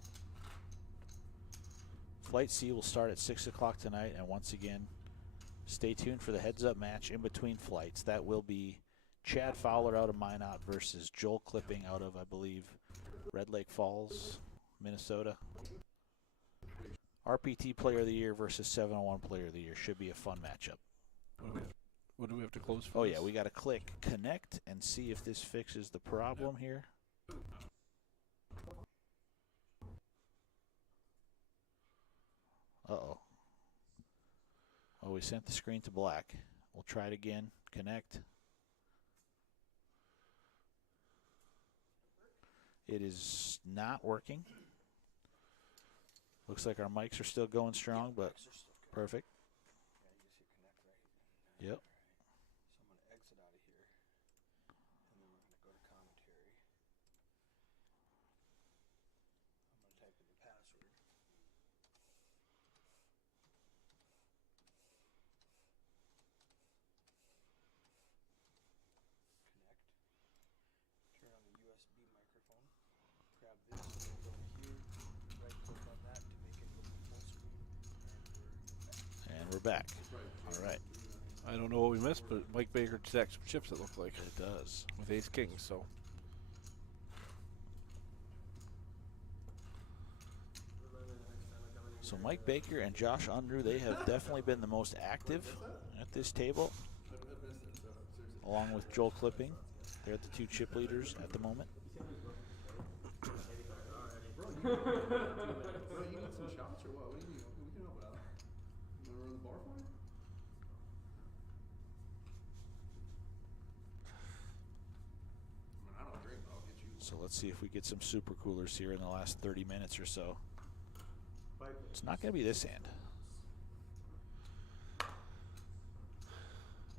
Flight C will start at 6 o'clock tonight, and once again, stay tuned for the heads-up match in between flights. That will be Chad Fowler out of Minot versus Joel Clipping out of, I believe, Red Lake Falls, Minnesota. RPT Player of the Year versus 701 Player of the Year. Should be a fun matchup. What do we have to close for? Oh, this? yeah, we got to click connect and see if this fixes the problem here. Uh-oh. Oh, we sent the screen to black. We'll try it again. Connect. It is not working. Looks like our mics are still going strong, but perfect. Yep. So I'm going to exit out of here, and then we're going to go to commentary. I'm going to type in the password. Connect. Turn on the USB microphone. Grab this, and then go here. Right click on that to make it go to full screen. And we're back. All right. I don't know what we missed, but Mike Baker stacked some chips, it looked like. It does. With ace kings, so. So Mike Baker and Josh Unruh, they have definitely been the most active at this table, along with Joel Clipping. They're the 2 chip leaders at the moment. Bro, you need some shots or what? What do you need? We can help out. You want to run the bar for you? I mean, I don't drink, but I'll get you. So let's see if we get some super coolers here in the last 30 minutes or so. It's not going to be this hand.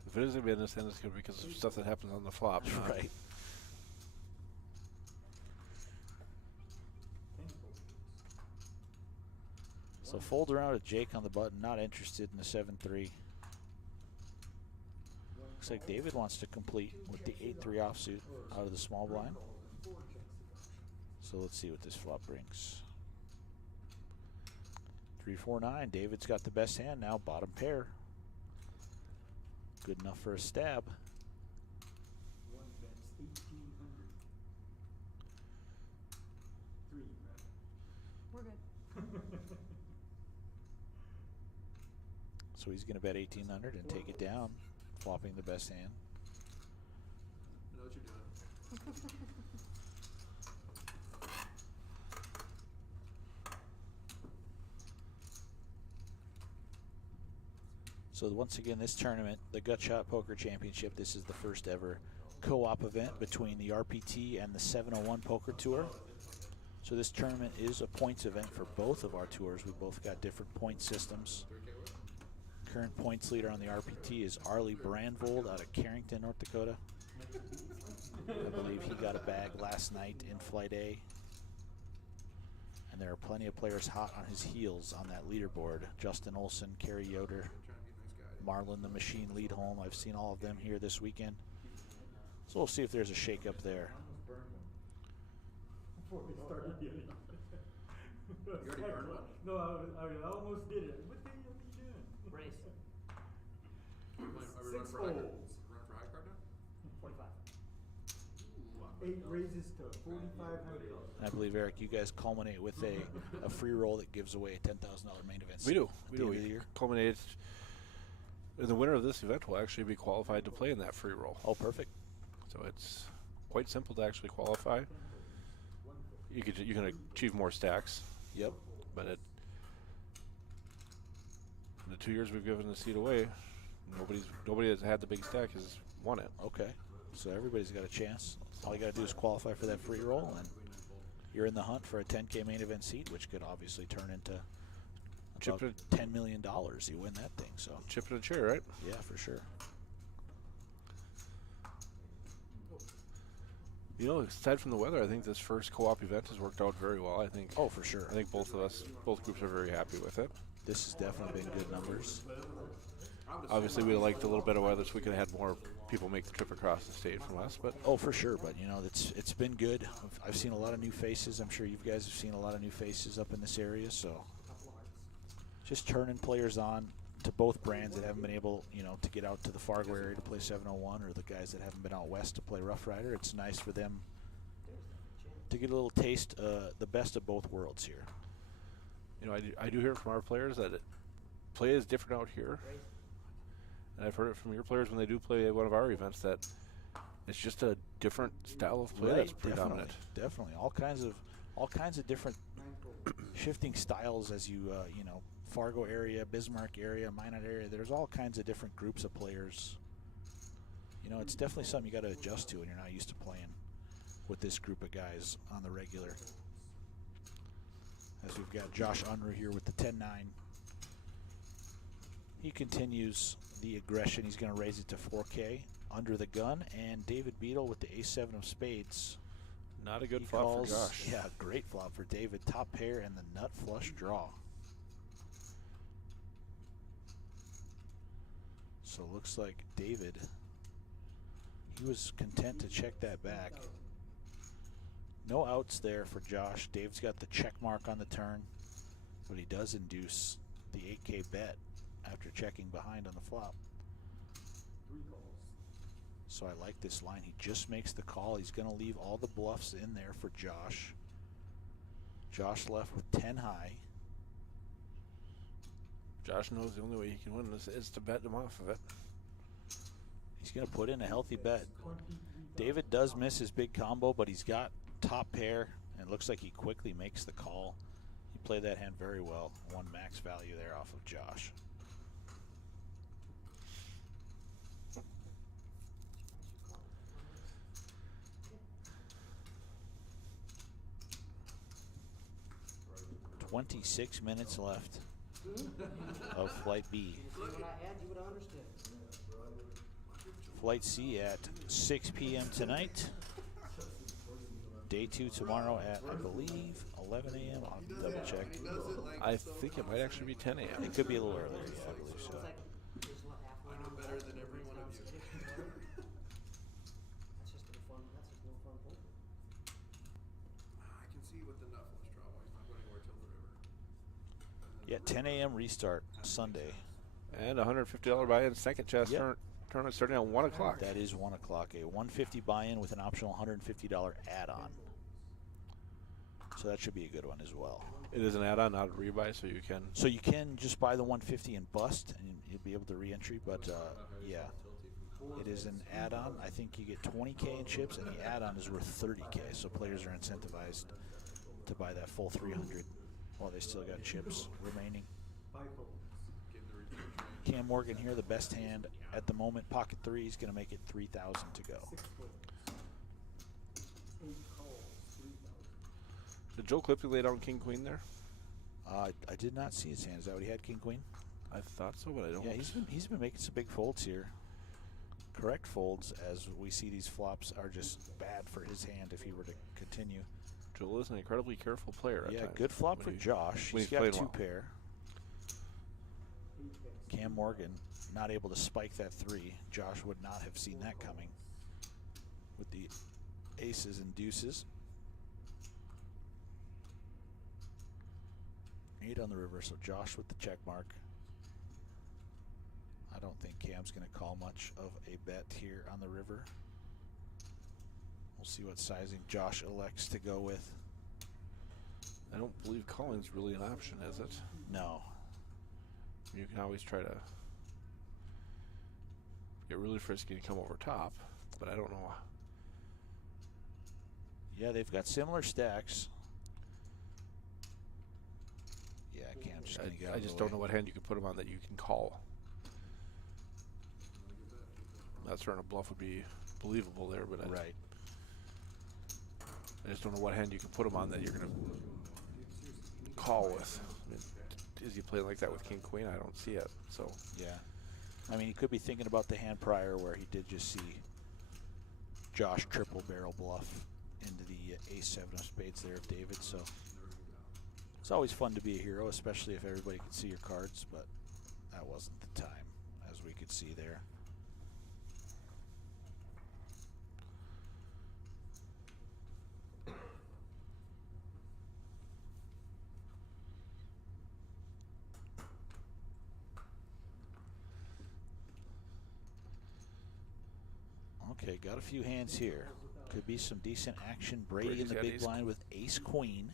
If it is going to be in this hand, it's going to be because of stuff that happens on the flop. not- Right. So fold around to Jake on the button, not interested in the 7-3. Looks like David wants to complete with the 8-3 offsuit out of the small blind. So let's see what this flop brings. 3-4-9. David's got the best hand now, bottom pair. Good enough for a stab. 1 bets 1,800. 3, right? We're good. So he's going to bet 1,800 and take it down, flopping the best hand. I know what you're doing. So once again, this tournament, the Gut Shot Poker Championship, this is the first ever co-op event between the RPT and the 701 Poker Tour. So this tournament is a points event for both of our tours. We both got different point systems. Current points leader on the RPT is Arlie Brandvold out of Carrington, North Dakota. I believe he got a bag last night in Flight A. And there are plenty of players hot on his heels on that leaderboard. Justin Olson, Kerry Yoder, Marlon the Machine Leadholm. I've seen all of them here this weekend. So we'll see if there's a shakeup there. Before we started yelling. You already burned one? No, I almost did it. What the hell are you doing? Race. Are we running Six for high card? holes. Run for high card now? 45. 8 raises to 4,500. I believe, Eric, you guys culminate with a free roll that gives away a $10,000 main event. We do. At We the do. end of the We year. culminate. The winner of this event will actually be qualified to play in that free roll. Oh, perfect. So it's quite simple to actually qualify. You can achieve more stacks, Yep. but in the 2 years we've given the seat away, nobody that's had the big stack has won it. Okay. So everybody's got a chance. All you got to do is qualify for that free roll, and you're in the hunt for a 10K main event seat, which could obviously turn into Chip about it- $10 million. You win that thing. So Chip in a chair, right? yeah, for sure. You know, aside from the weather, I think this first co-op event has worked out very well. I think. Oh, for sure. I think both groups are very happy with it. This has definitely been good numbers. Obviously, we'd have liked a little bit of weather so we could have had more people make the trip across the state from us. But Oh, for sure. But, you know, it's been good. I've seen a lot of new faces. I'm sure you guys have seen a lot of new faces up in this area. So just turning players on to both brands that haven't been able, you know, to get out to the Fargo area to play 701, or the guys that haven't been out west to play Rough Rider. It's nice for them to get a little taste, the best of both worlds here. you know, I do hear from our players that play is different out here, and I've heard it from your players when they do play one of our events that it's just a different style of play that's predominant. Definitely. All kinds of different shifting styles as you you know, Fargo area, Bismarck area, Minot area. There's all kinds of different groups of players. You know, it's definitely something you got to adjust to when you're not used to playing with this group of guys on the regular. As we've got Josh Unruh here with the 10-9. He continues the aggression. He's going to raise it to 4K under the gun, and David Beadle with the A7 of spades. Not a good He flop calls, for Josh. Yeah, great flop for David. Top pair and the nut flush draw. So it looks like David, he was content to check that back. No outs there for Josh. Dave's got the check mark on the turn, but he does induce the 8K bet after checking behind on the flop. 3 calls. So I like this line. He just makes the call. He's going to leave all the bluffs in there for Josh. Josh left with 10 high. Josh knows the only way he can win this is to bet him off of it. He's going to put in a healthy bet. 23,000. David does miss his big combo, but he's got top pair, and it looks like he quickly makes the call. He played that hand very well. Won max value there off of Josh. "26 minutes left of Flight B. What I had, you would understand. Flight C at 6 p.m. tonight. Day 2 tomorrow at, I believe, 11 a.m. I'll double check. I think it might actually be 10 a.m. It could be a little earlier, yeah, I believe so. It's like, there's what, half an I know hour better left than every one of you. That's just no fun, that's just no fun poker. I can see with the nut flush draw why he's not going anywhere till the river. Yeah, 10 a.m. restart Sunday. And $150 buy-in second chess Yep. tournament starting at 1 o'clock. That is 1 o'clock. A $150 buy-in with an optional $150 add-on. So that should be a good one as well. It is an add-on, not a rebuy, so you can. So you can just buy the 150 and bust, and you'll be able to re-entry. But yeah, it is an add-on. I think you get 20K in chips, and the add-on is worth 30K. So players are incentivized to buy that full 300 while they still got chips remaining. 5 holes. Cam Morgan here, the best hand at the moment. Pocket 3 is going to make it 3,000 to go. 6 folds. 8 calls, 3,000. Did Joe Clippy lay down King Queen there? I did not see his hand. Is that what he had, King Queen? I thought so, but I don't. Yeah, he's been making some big folds here. Correct folds, as we see these flops are just bad for his hand if he were to continue. Joel is an incredibly careful player. At Yeah, times. good flop When for he- Josh. when He's he's got playing 2 well. pair. Cam Morgan not able to spike that 3. Josh would not have seen that coming with the aces and deuces. 8 on the river, so Josh with the check mark. I don't think Cam's going to call much of a bet here on the river. We'll see what sizing Josh elects to go with. I don't believe calling's really an option, is it? No. You can always try to get really frisky and come over top, but I don't know. Yeah, they've got similar stacks. Yeah, Cam's just going to get out I of just the don't way. know what hand you can put him on that you can call. That sort of bluff would be believable there, but Right. I just don't know what hand you can put him on that you're going to call with. I mean, is he playing like that with King Queen? I don't see it. So Yeah. I mean, he could be thinking about the hand prior where he did just see Josh triple barrel bluff into the ace-7 of spades there of David. So it's always fun to be a hero, especially if everybody can see your cards, but that wasn't the time, as we could see there. Okay, got a few hands here. Could be some decent action. Brady in Brady's the got big ace blind with ace-queen.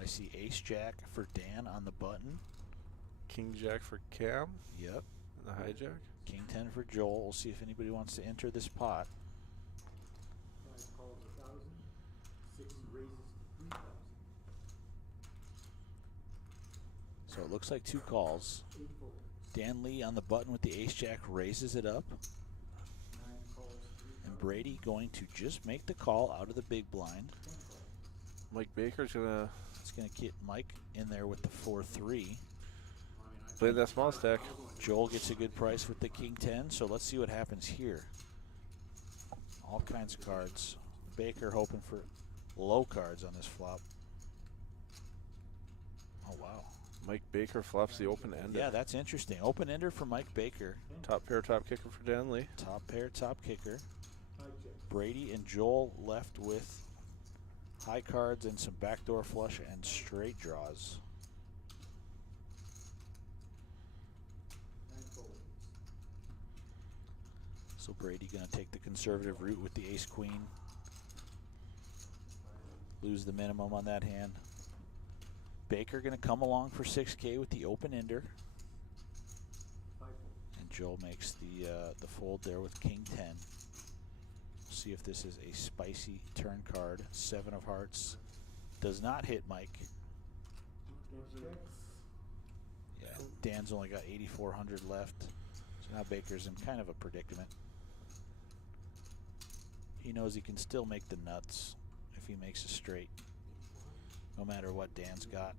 I see ace-jack for Dan on the button. King Jack for Cam Yep. and the hijack. King 10 for Joel. We'll see if anybody wants to enter this pot. 5 calls 1,000. 6 raises to 3,000. So it looks like 2 calls. 8 folds. Dan Lee on the button with the ace-jack raises it up. 9 calls, 3,000. And Brady going to just make the call out of the big blind. 10 calls. Mike Baker's gonna It's going to get Mike in there with the 4-3. play that small stack. Joel gets a good price with the King 10, so let's see what happens here. All kinds of cards. Baker hoping for low cards on this flop. Oh, wow. Mike Baker flops the open end. Yeah, that's interesting. Open ender for Mike Baker. Top pair, top kicker for Dan Lee. Top pair, top kicker. Hijack. Brady and Joel left with high cards and some backdoor flush and straight draws. 9 folds. So Brady going to take the conservative route with the ace-queen. Lose the minimum on that hand. Baker going to come along for 6K with the open ender. 5 folds. And Joel makes the fold there with King 10. See if this is a spicy turn card. 7 of hearts. Does not hit Mike. Ace checks. Yeah, Dan's only got 8,400 left. So now Baker's in kind of a predicament. He knows he can still make the nuts if he makes a straight, no matter what Dan's got.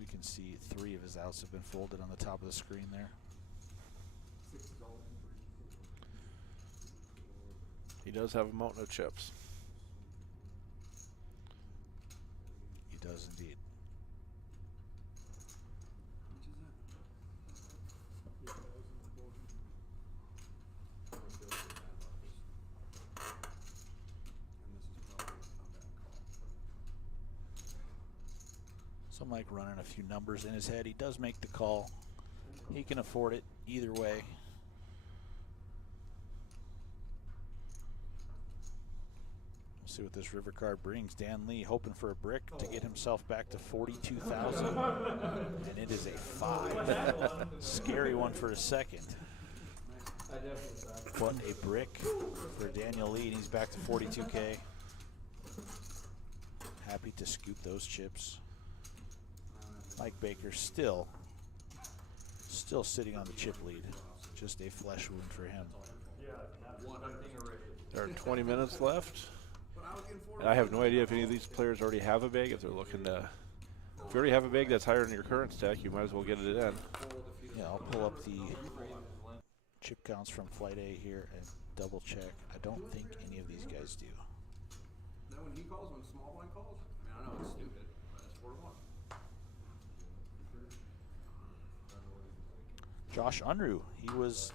We can see 3 of his outs have been folded on the top of the screen there. 6 is all in. He does have a mountain of chips. He does indeed. 8,000 So Mike running a few numbers in his head. He does make the call. He can afford it either way. We'll see what this river card brings. Dan Lee hoping for a brick to get himself back to 42,000. And it is a 5. Scary one for a second. But a brick for Daniel Lee, and he's back to 42K. Happy to scoop those chips. Mike Baker still sitting on the chip lead. Just a flesh wound for him. There are 20 minutes left. And I have no idea if any of these players already have a bag. If they're looking to, if you already have a bag that's higher than your current stack, you might as well get it in. Yeah, I'll pull up the chip counts from Flight A here and double check. I don't think any of these guys do. Then when he calls, when small blind calls, I mean, I know it's stupid, but it's 4-1. Josh Unruh, he was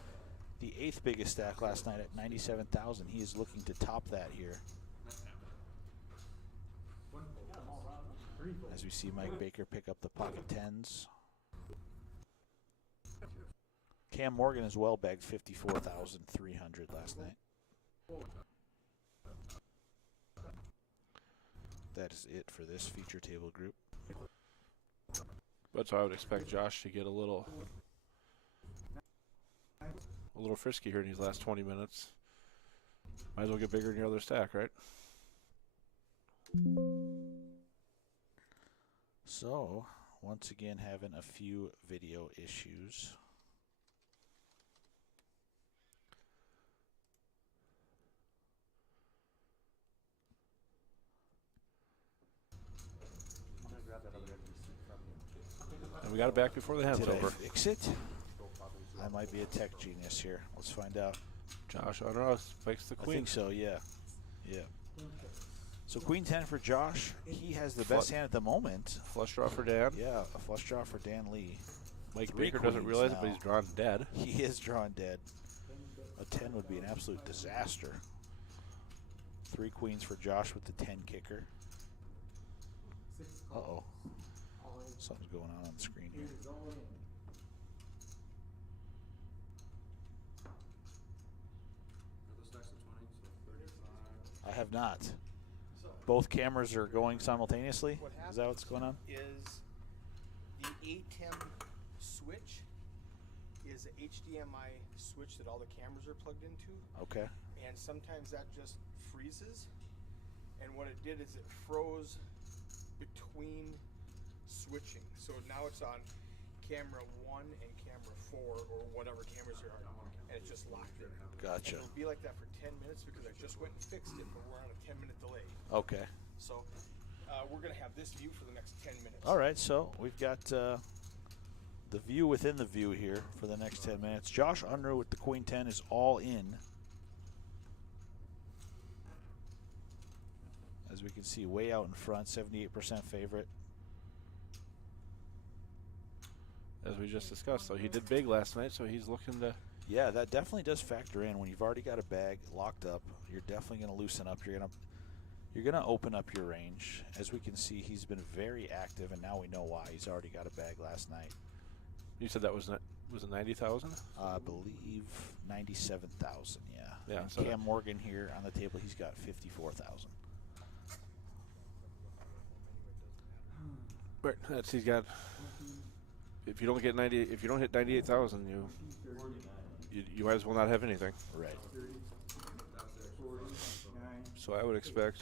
the 8th biggest stack last night at 97,000. He is looking to top that here. As we see Mike Baker pick up the pocket 10s. Cam Morgan as well bagged 54,300 last night. That is it for this feature table group. But so I would expect Josh to get a little frisky here in these last 20 minutes. Might as well get bigger in your other stack, right? So, once again, having a few video issues. And we got it back before the hand's Did I over. fix it? I might be a tech genius here. Let's find out. Josh Unruh spikes the I queen. think so, yeah. Yeah. So Queen 10 for Josh. He has the best hand at the moment. Flush draw for Dan. Yeah, a flush draw for Dan Lee. Mike 3 Baker doesn't queens realize it, but now. he's drawn dead. He is drawn dead. A 10 would be an absolute disaster. 3 queens for Josh with the 10 kicker. Uh-oh. Something's going on the screen here. I have not. Both cameras are going simultaneously? What Is that what's going on? Is the ATEM switch is a HDMI switch that all the cameras are plugged into, Okay. and sometimes that just freezes. And what it did is it froze between switching. So now it's on camera 1 and camera 4, or whatever cameras there are, and it's just locked in. Gotcha. And it'll be like that for 10 minutes because I just went and fixed it, but we're on a 10-minute delay. Okay. So we're going to have this view for the next 10 minutes. All right, so we've got the view within the view here for the next 10 minutes. Josh Unruh with the Queen 10 is all in. As we can see, way out in front, 78% favorite. As we just discussed, so he did big last night, so he's looking to. Yeah, that definitely does factor in. When you've already got a bag locked up, you're definitely going to loosen up. You're going to open up your range. As we can see, he's been very active, and now we know why. He's already got a bag last night. You said that was it 90,000? I believe 97,000. Yeah. Yeah. And So Cam Morgan here on the table, he's got 54,000. right, that's he's got. If you don't get 90, if you don't hit 98,000, you might as well not have anything. Right. So I would expect,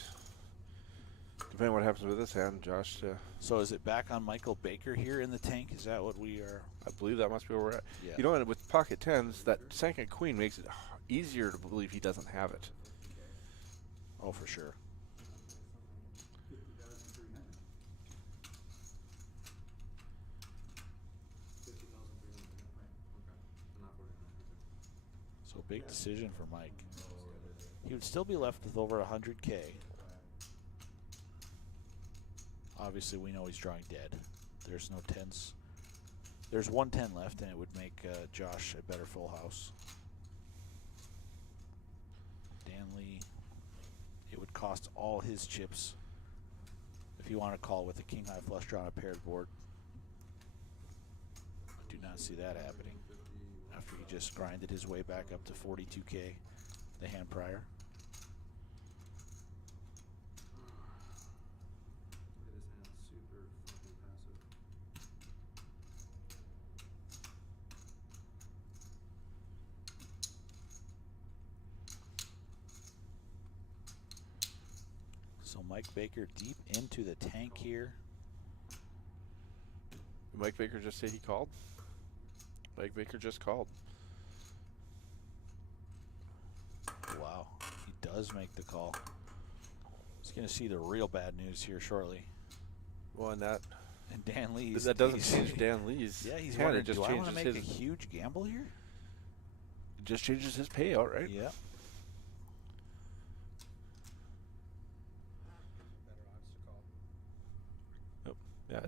depending on what happens with this hand, Josh, So is it back on Michael Baker here in the tank? Is that what we are? I believe that must be where we're at. Yeah. You know, and with pocket 10s, that second queen makes it easier to believe he doesn't have it. Oh, for sure. So big decision for Mike. He would still be left with over 100K. Obviously, we know he's drawing dead. There's no 10s. There's 1 10 left, and it would make Josh a better full house. Danley, it would cost all his chips if you want to call with a king high flush draw on a paired board. I do not see that happening after he just grinded his way back up to 42K the hand prior. So Mike Baker deep into the tank here. Did Mike Baker just say he called? Mike Baker just called. Wow, he does make the call. He's going to see the real bad news here shortly. Well, and that Dan Lee's. that doesn't change Dan Lee's. Yeah, he's hand. wondering, It just do I want changes to make his. a huge gamble here? It just changes his payout, right? Yeah. Yeah,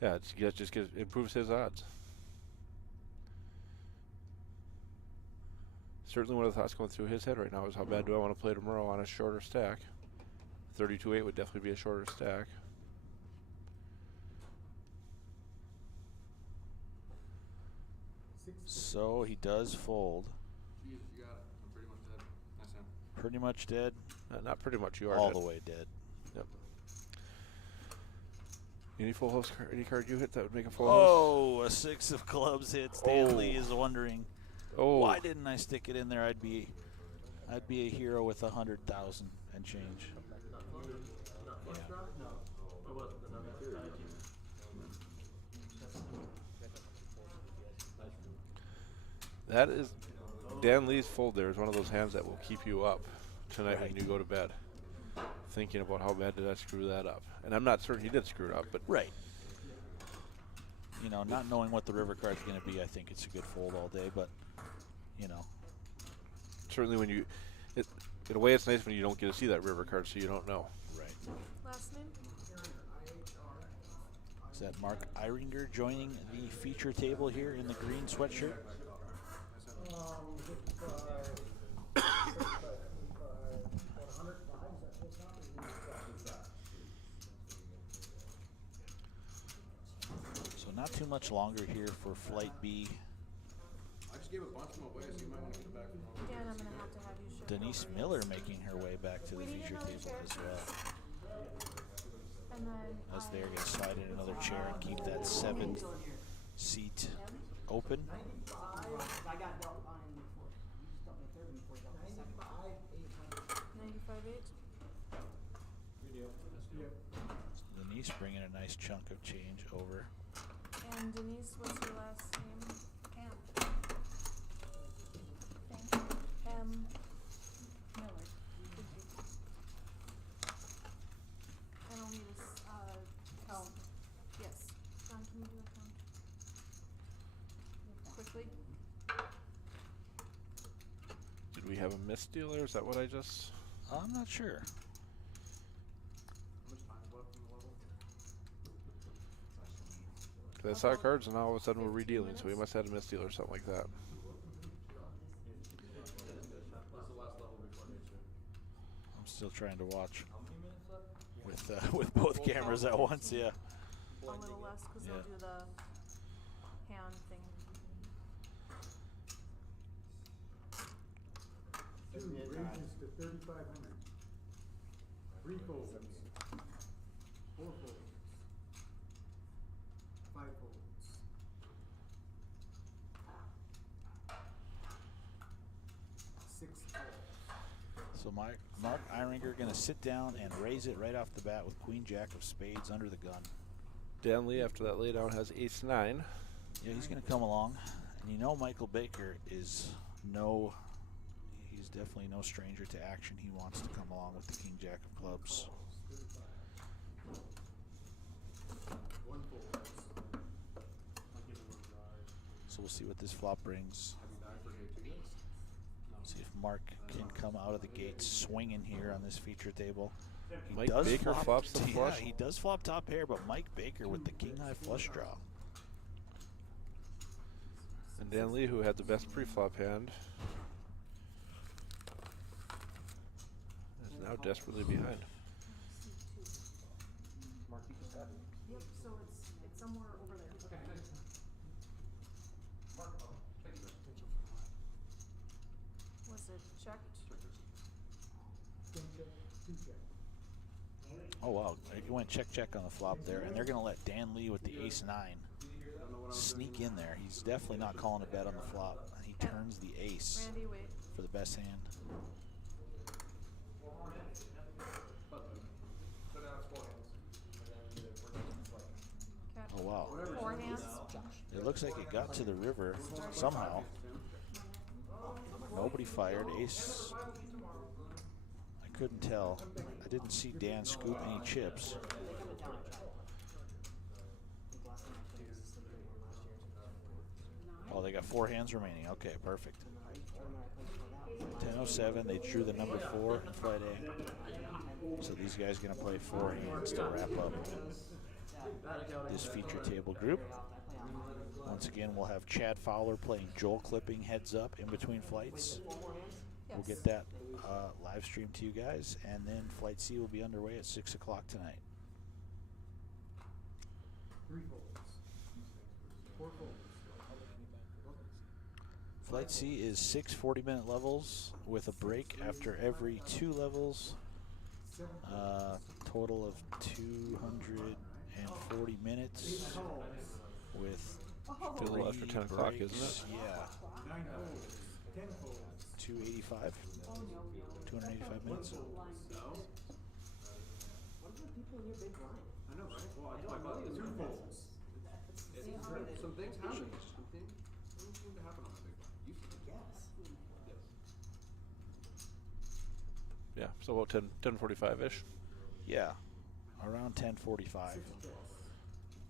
yeah. It just improves his odds. Certainly, one of the thoughts going through his head right now is how bad do I want to play tomorrow on a shorter stack. 32-8 would definitely be a shorter stack. So he does fold. Jesus, you got it. I'm pretty much dead. Nice hand. Pretty much dead. Not pretty much. You are All dead. the way dead. Yep. Any full house card, any card you hit that would make a full house? Oh, a 6 of clubs hits. Dan Oh. Lee is wondering, Oh. why didn't I stick it in there? I'd be a hero with 100,000 and change. That is Dan Lee's fold. There is one of those hands that will keep you up tonight Right. when you go to bed, thinking about how bad did I screw that up. And I'm not certain he did screw it up, but Right. You know, not knowing what the river card's going to be, I think it's a good fold all day. But, you know, certainly when you, in a way, it's nice when you don't get to see that river card, so you don't know. right. Last name? Is that Mark Iringer joining the feature table here in the green sweatshirt? So not too much longer here for Flight B. I just gave a bunch of them away, so you might want to get it back from all. Dan, I'm gonna have to have you show. Denise Miller making her way back to the We need feature another table chair. as well. And then As they're going to slide in another chair and keep that 7th seat open. I got dealt mine before. You just dealt me third before you dealt me second. 95.8. Denise bringing a nice chunk of change over. And Denise, what's your last name? Camp. Thank you. Miller. Thank you. And I'll need a count. Yes. John, can you do a count? Quickly. Did we have a miss dealer? Is that what I just? I'm not sure. How much time is left in the level? 'Cause I saw cards and now all of a sudden we're redealing, so we must have had a miss dealer or something like that. That's the last level before nature. I'm still trying to watch with both cameras at once. Yeah. A little less because Yeah. they'll do the hand thing. Two raises to 3,500. 3 folds. 4 folds. 5 folds. 6 folds. So Mark Iringer going to sit down and raise it right off the bat with Queen Jack of Spades under the gun. Dan Lee, after that laydown, has ace-9. Yeah, he's going to come along. And you know Michael Baker is he's definitely no stranger to action. He wants to come along with the King Jack of Clubs. 1 fold. So we'll see what this flop brings. See if Mark can come out of the gate swinging here on this feature table. He Mike does Baker flop, flops the flush. Yeah, he does flop top pair, but Mike Baker with the king high flush draw. And Dan Lee, who had the best pre-flop hand, is now desperately behind. Yep, so it's somewhere over there. Was it checked? Oh wow, he went check on the flop there, and they're going to let Dan Lee with the ace-9 sneak in there. He's definitely not calling a bet on the flop. He turns the ace Randy, wait. for the best hand. wow. Four hands. It looks like it got to the river somehow. Nobody fired. Ace. I couldn't tell. I didn't see Dan scoop any chips. Oh, they got 4 hands remaining. Okay, perfect. 10:07. They drew the number 4 in flight A. So these guys going to play 4 hands to wrap up this feature table group. Once again, we'll have Chad Fowler playing Joel Clipping heads up in between flights. We'll get that live stream to you guys, and then Flight C will be underway at 6 o'clock tonight. 3 folds. 4 folds. Flight C is 6 40-minute levels with a break after every 2 levels. Total of 240 minutes with A little after 10 o'clock, isn't it? Yeah. 9 folds. 10 folds. 285. 285 minutes. I know, right? Well, I thought 2 folds. Some things happen. Some things seem to happen on the big one. Used to. Yes. Yeah, so about 10:45-ish. Yeah, around 10:45.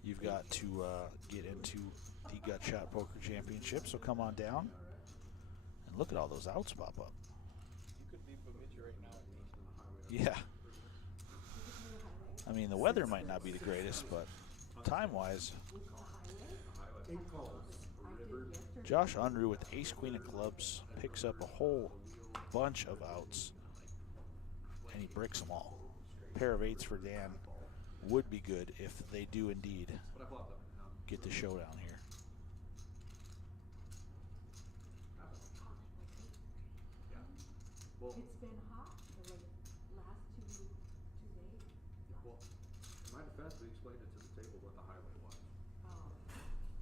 You've got to get into the Gut Shot Poker Championship, so come on down and look at all those outs pop up. You could be Bemidji right now. Yeah. I mean, the weather might not be the greatest, but time-wise, 8 calls. Josh Unruh with ace queen of clubs picks up a whole bunch of outs, and he breaks them all. Pair of 8s for Dan would be good if they do indeed get the showdown here. It's been hot for like last two days. Well, in my defense, we explained it to the table what the highway was. Oh.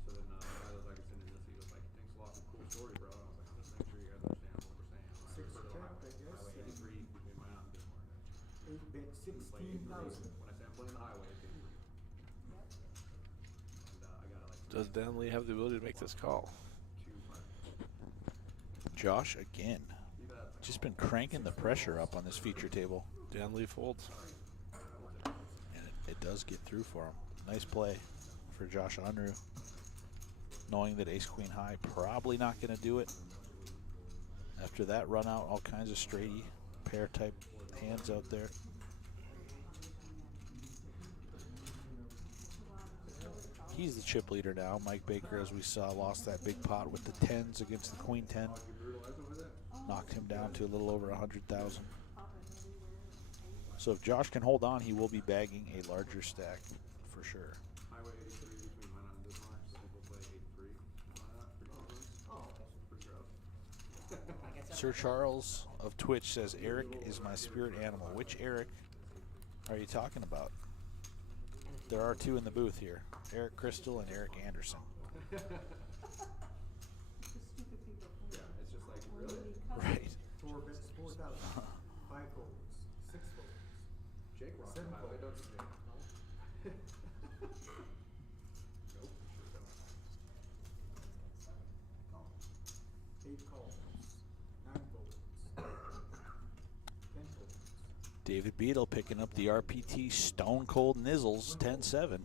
So then the guy was like sending this, he was like, thanks a lot, cool story, bro. And I was like, I'm just making sure you guys understand what we're saying. When I 6 refer to check, I guess. Highway 83 between my aunt and Bismarck. 8 bet Play 16,000. 83. When I say I'm playing the highway, it's 83. And I got it like Does Dan Lee have the ability to make this call? 2-5. Josh again. Just been cranking the pressure up on this feature table. Dan Lee folds. And it does get through for him. Nice play for Josh Unruh. Knowing that ace queen high probably not going to do it. After that run out, all kinds of straighty pair type hands out there. He's the chip leader now. Mike Baker, as we saw, lost that big pot with the 10s against the queen 10. Knocked him down to a little over 100,000. So if Josh can hold on, he will be bagging a larger stack for sure. Highway 83 between my aunt and Bismarck. So people play 83. Pretty close. Sir Charles of Twitch says, Eric is my spirit animal. Which Eric are you talking about? There are 2 in the booth here. Eric Crystal and Eric Anderson. Yeah, it's just like, really? Right. 4 bets 4,000. 5 folds. 6 folds. Jake rocks the 7 highway, folds. don't you, Jake? Nope. Sure don't. 8 calls. 9 folds. 10 folds. David Beadle picking up the RPT Stone Cold Nizzles 10-7.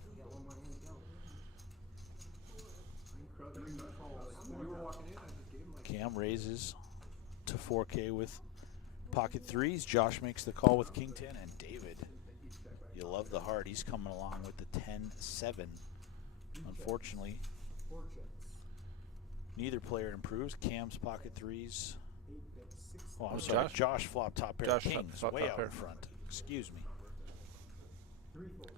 When you were walking in, I just gave him like Cam raises to 4K with pocket 3s. Josh makes the call with King 10, and David, you love the heart. He's coming along with the 10-7. Unfortunately, 4 checks. neither player improves. Cam's pocket 3s. 8 bets 6. Oh, I'm sorry. Josh flop top pair. Josh Kings flop way top out pair. in front. Excuse me. 3 folds.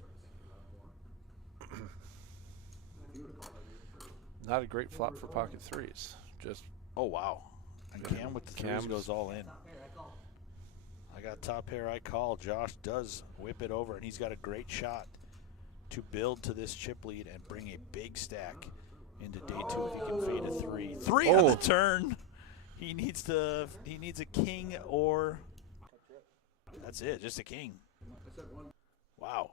Not a great flop for pocket 3s. Just Oh, wow. And Cam with the 3s Cam's- goes all in. I got top pair, I call. Josh does whip it over, and he's got a great shot to build to this chip lead and bring a big stack into day 2 if he can fade a 3. 3 on the turn. He needs a king or that's it, just a king. Wow.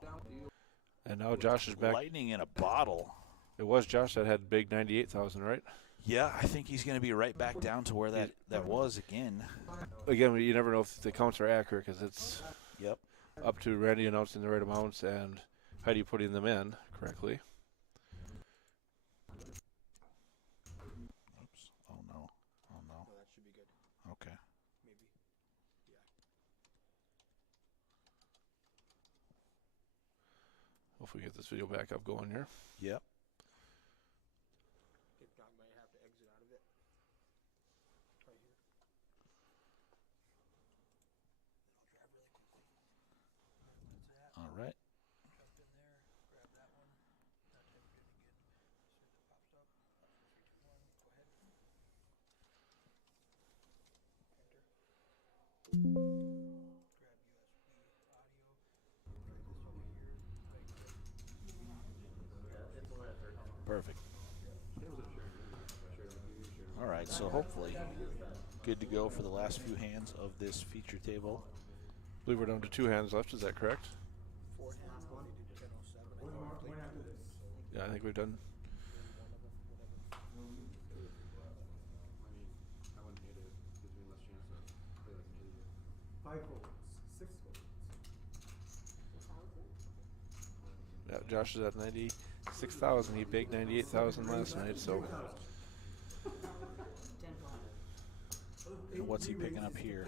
And now Josh is back. Lightning in a bottle. It was Josh that had big 98,000, right? Yeah, I think he's going to be right back down to where that was again. Again, you never know if the counts are accurate because it's Yep. up to Randy announcing the right amounts and Heidi putting them in correctly. Oops. Oh, no. Oh, no. No, that should be good. Okay. Maybe. Yeah. Hopefully get this video back up going here. Yep. Big Dog might have to exit out of it. Right here. I'll drive really quickly. All right. Jump in there, grab that one. That type of good again. See if it pops up. 3, 2, 1. Go ahead. Enter. Grab USB audio. Drag this over here. Perfect. All right, so hopefully good to go for the last few hands of this feature table. I believe we're down to 2 hands left. Is that correct? Fourth last one. 10:07. Yeah, I think we've done. I wouldn't hate it. Gives me less chance to play like an idiot. 5 folds, 6 folds. Yeah, Josh is at 96,000. He baked 98,000 last night, so 10 And what's he picking up here?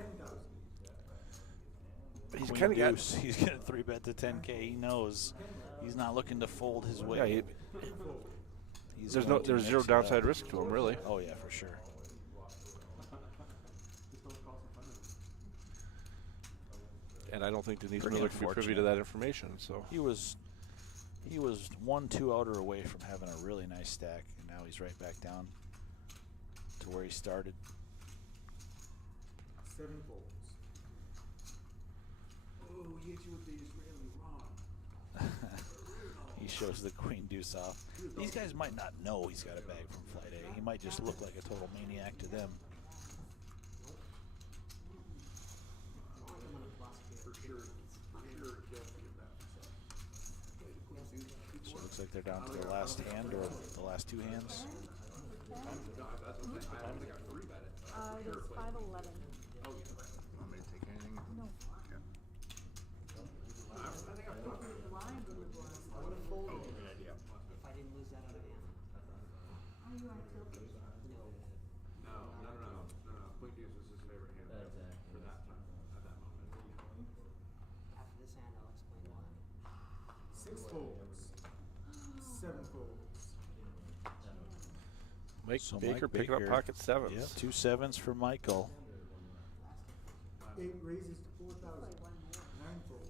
he's Queen kind of got. deuce. He's going to 3-bet to 10K. He knows he's not looking to fold his way. Yeah, He's there's going to zero mix it up. downside risk to him, really. Oh yeah, for sure. And I don't think Denise Pretty Miller could be privy to unfortunate. that information. So He was 1-2 outer away from having a really nice stack, and now he's right back down to where he started. 7 folds. Oh, he hit you with the Israeli wrong. He shows the queen deuce off. These guys might not know he's got a bag from Flight A. He might just look like a total maniac to them. So it looks like they're down to the last hand or the last 2 hands. It is 511. Want me to take anything? No. Okay. Oh, good idea. If I didn't lose that out of hand. Are you on tilt? No. Queen deuce was his favorite hand for that time, at that moment. After this hand, I'll explain why. 6 folds. 7 folds. Mike So Baker Mike picking up Baker, pocket sevens. Yeah, 2 sevens for Michael. 8 raises to 4,000. 9 folds.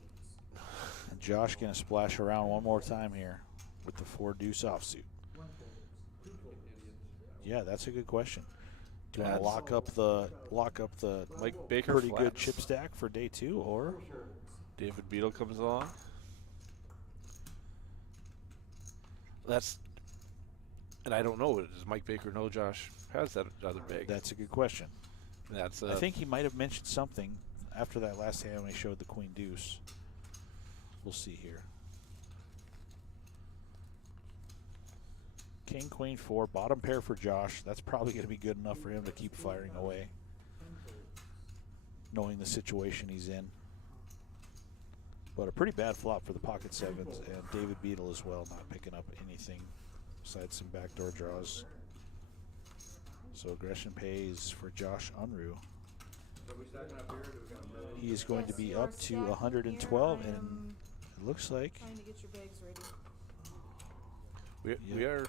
And Josh going to splash around one more time here with the 4 deuce offsuit. 1 fold. 2 folds. Yeah, that's a good question. Do you want to That's- lock up the Mike Baker pretty good flats. chip stack for day 2, or David Beadle comes along. And I don't know. Does Mike Baker know Josh has that other bag? that's a good question. That's I think he might have mentioned something after that last hand when he showed the queen deuce. We'll see here. King, queen, 4, bottom pair for Josh. That's probably going to be good enough for him to keep firing away, knowing the situation he's in. But a pretty bad flop for the pocket sevens, and David Beadle as well, not picking up anything besides some backdoor draws. So aggression pays for Josh Unruh. So we stacking up here? Do we got He is going to Yes, be you up are to stacking 112, here. I and am it looks like trying to get your bags ready. we are.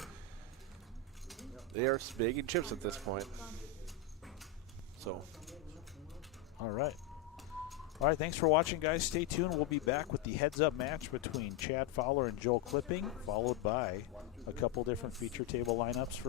They are bagging chips at this point. So all right. All right, thanks for watching, guys. Stay tuned. We'll be back with the heads-up match between Chad Fowler and Joel Clipping, followed by a couple different feature table lineups for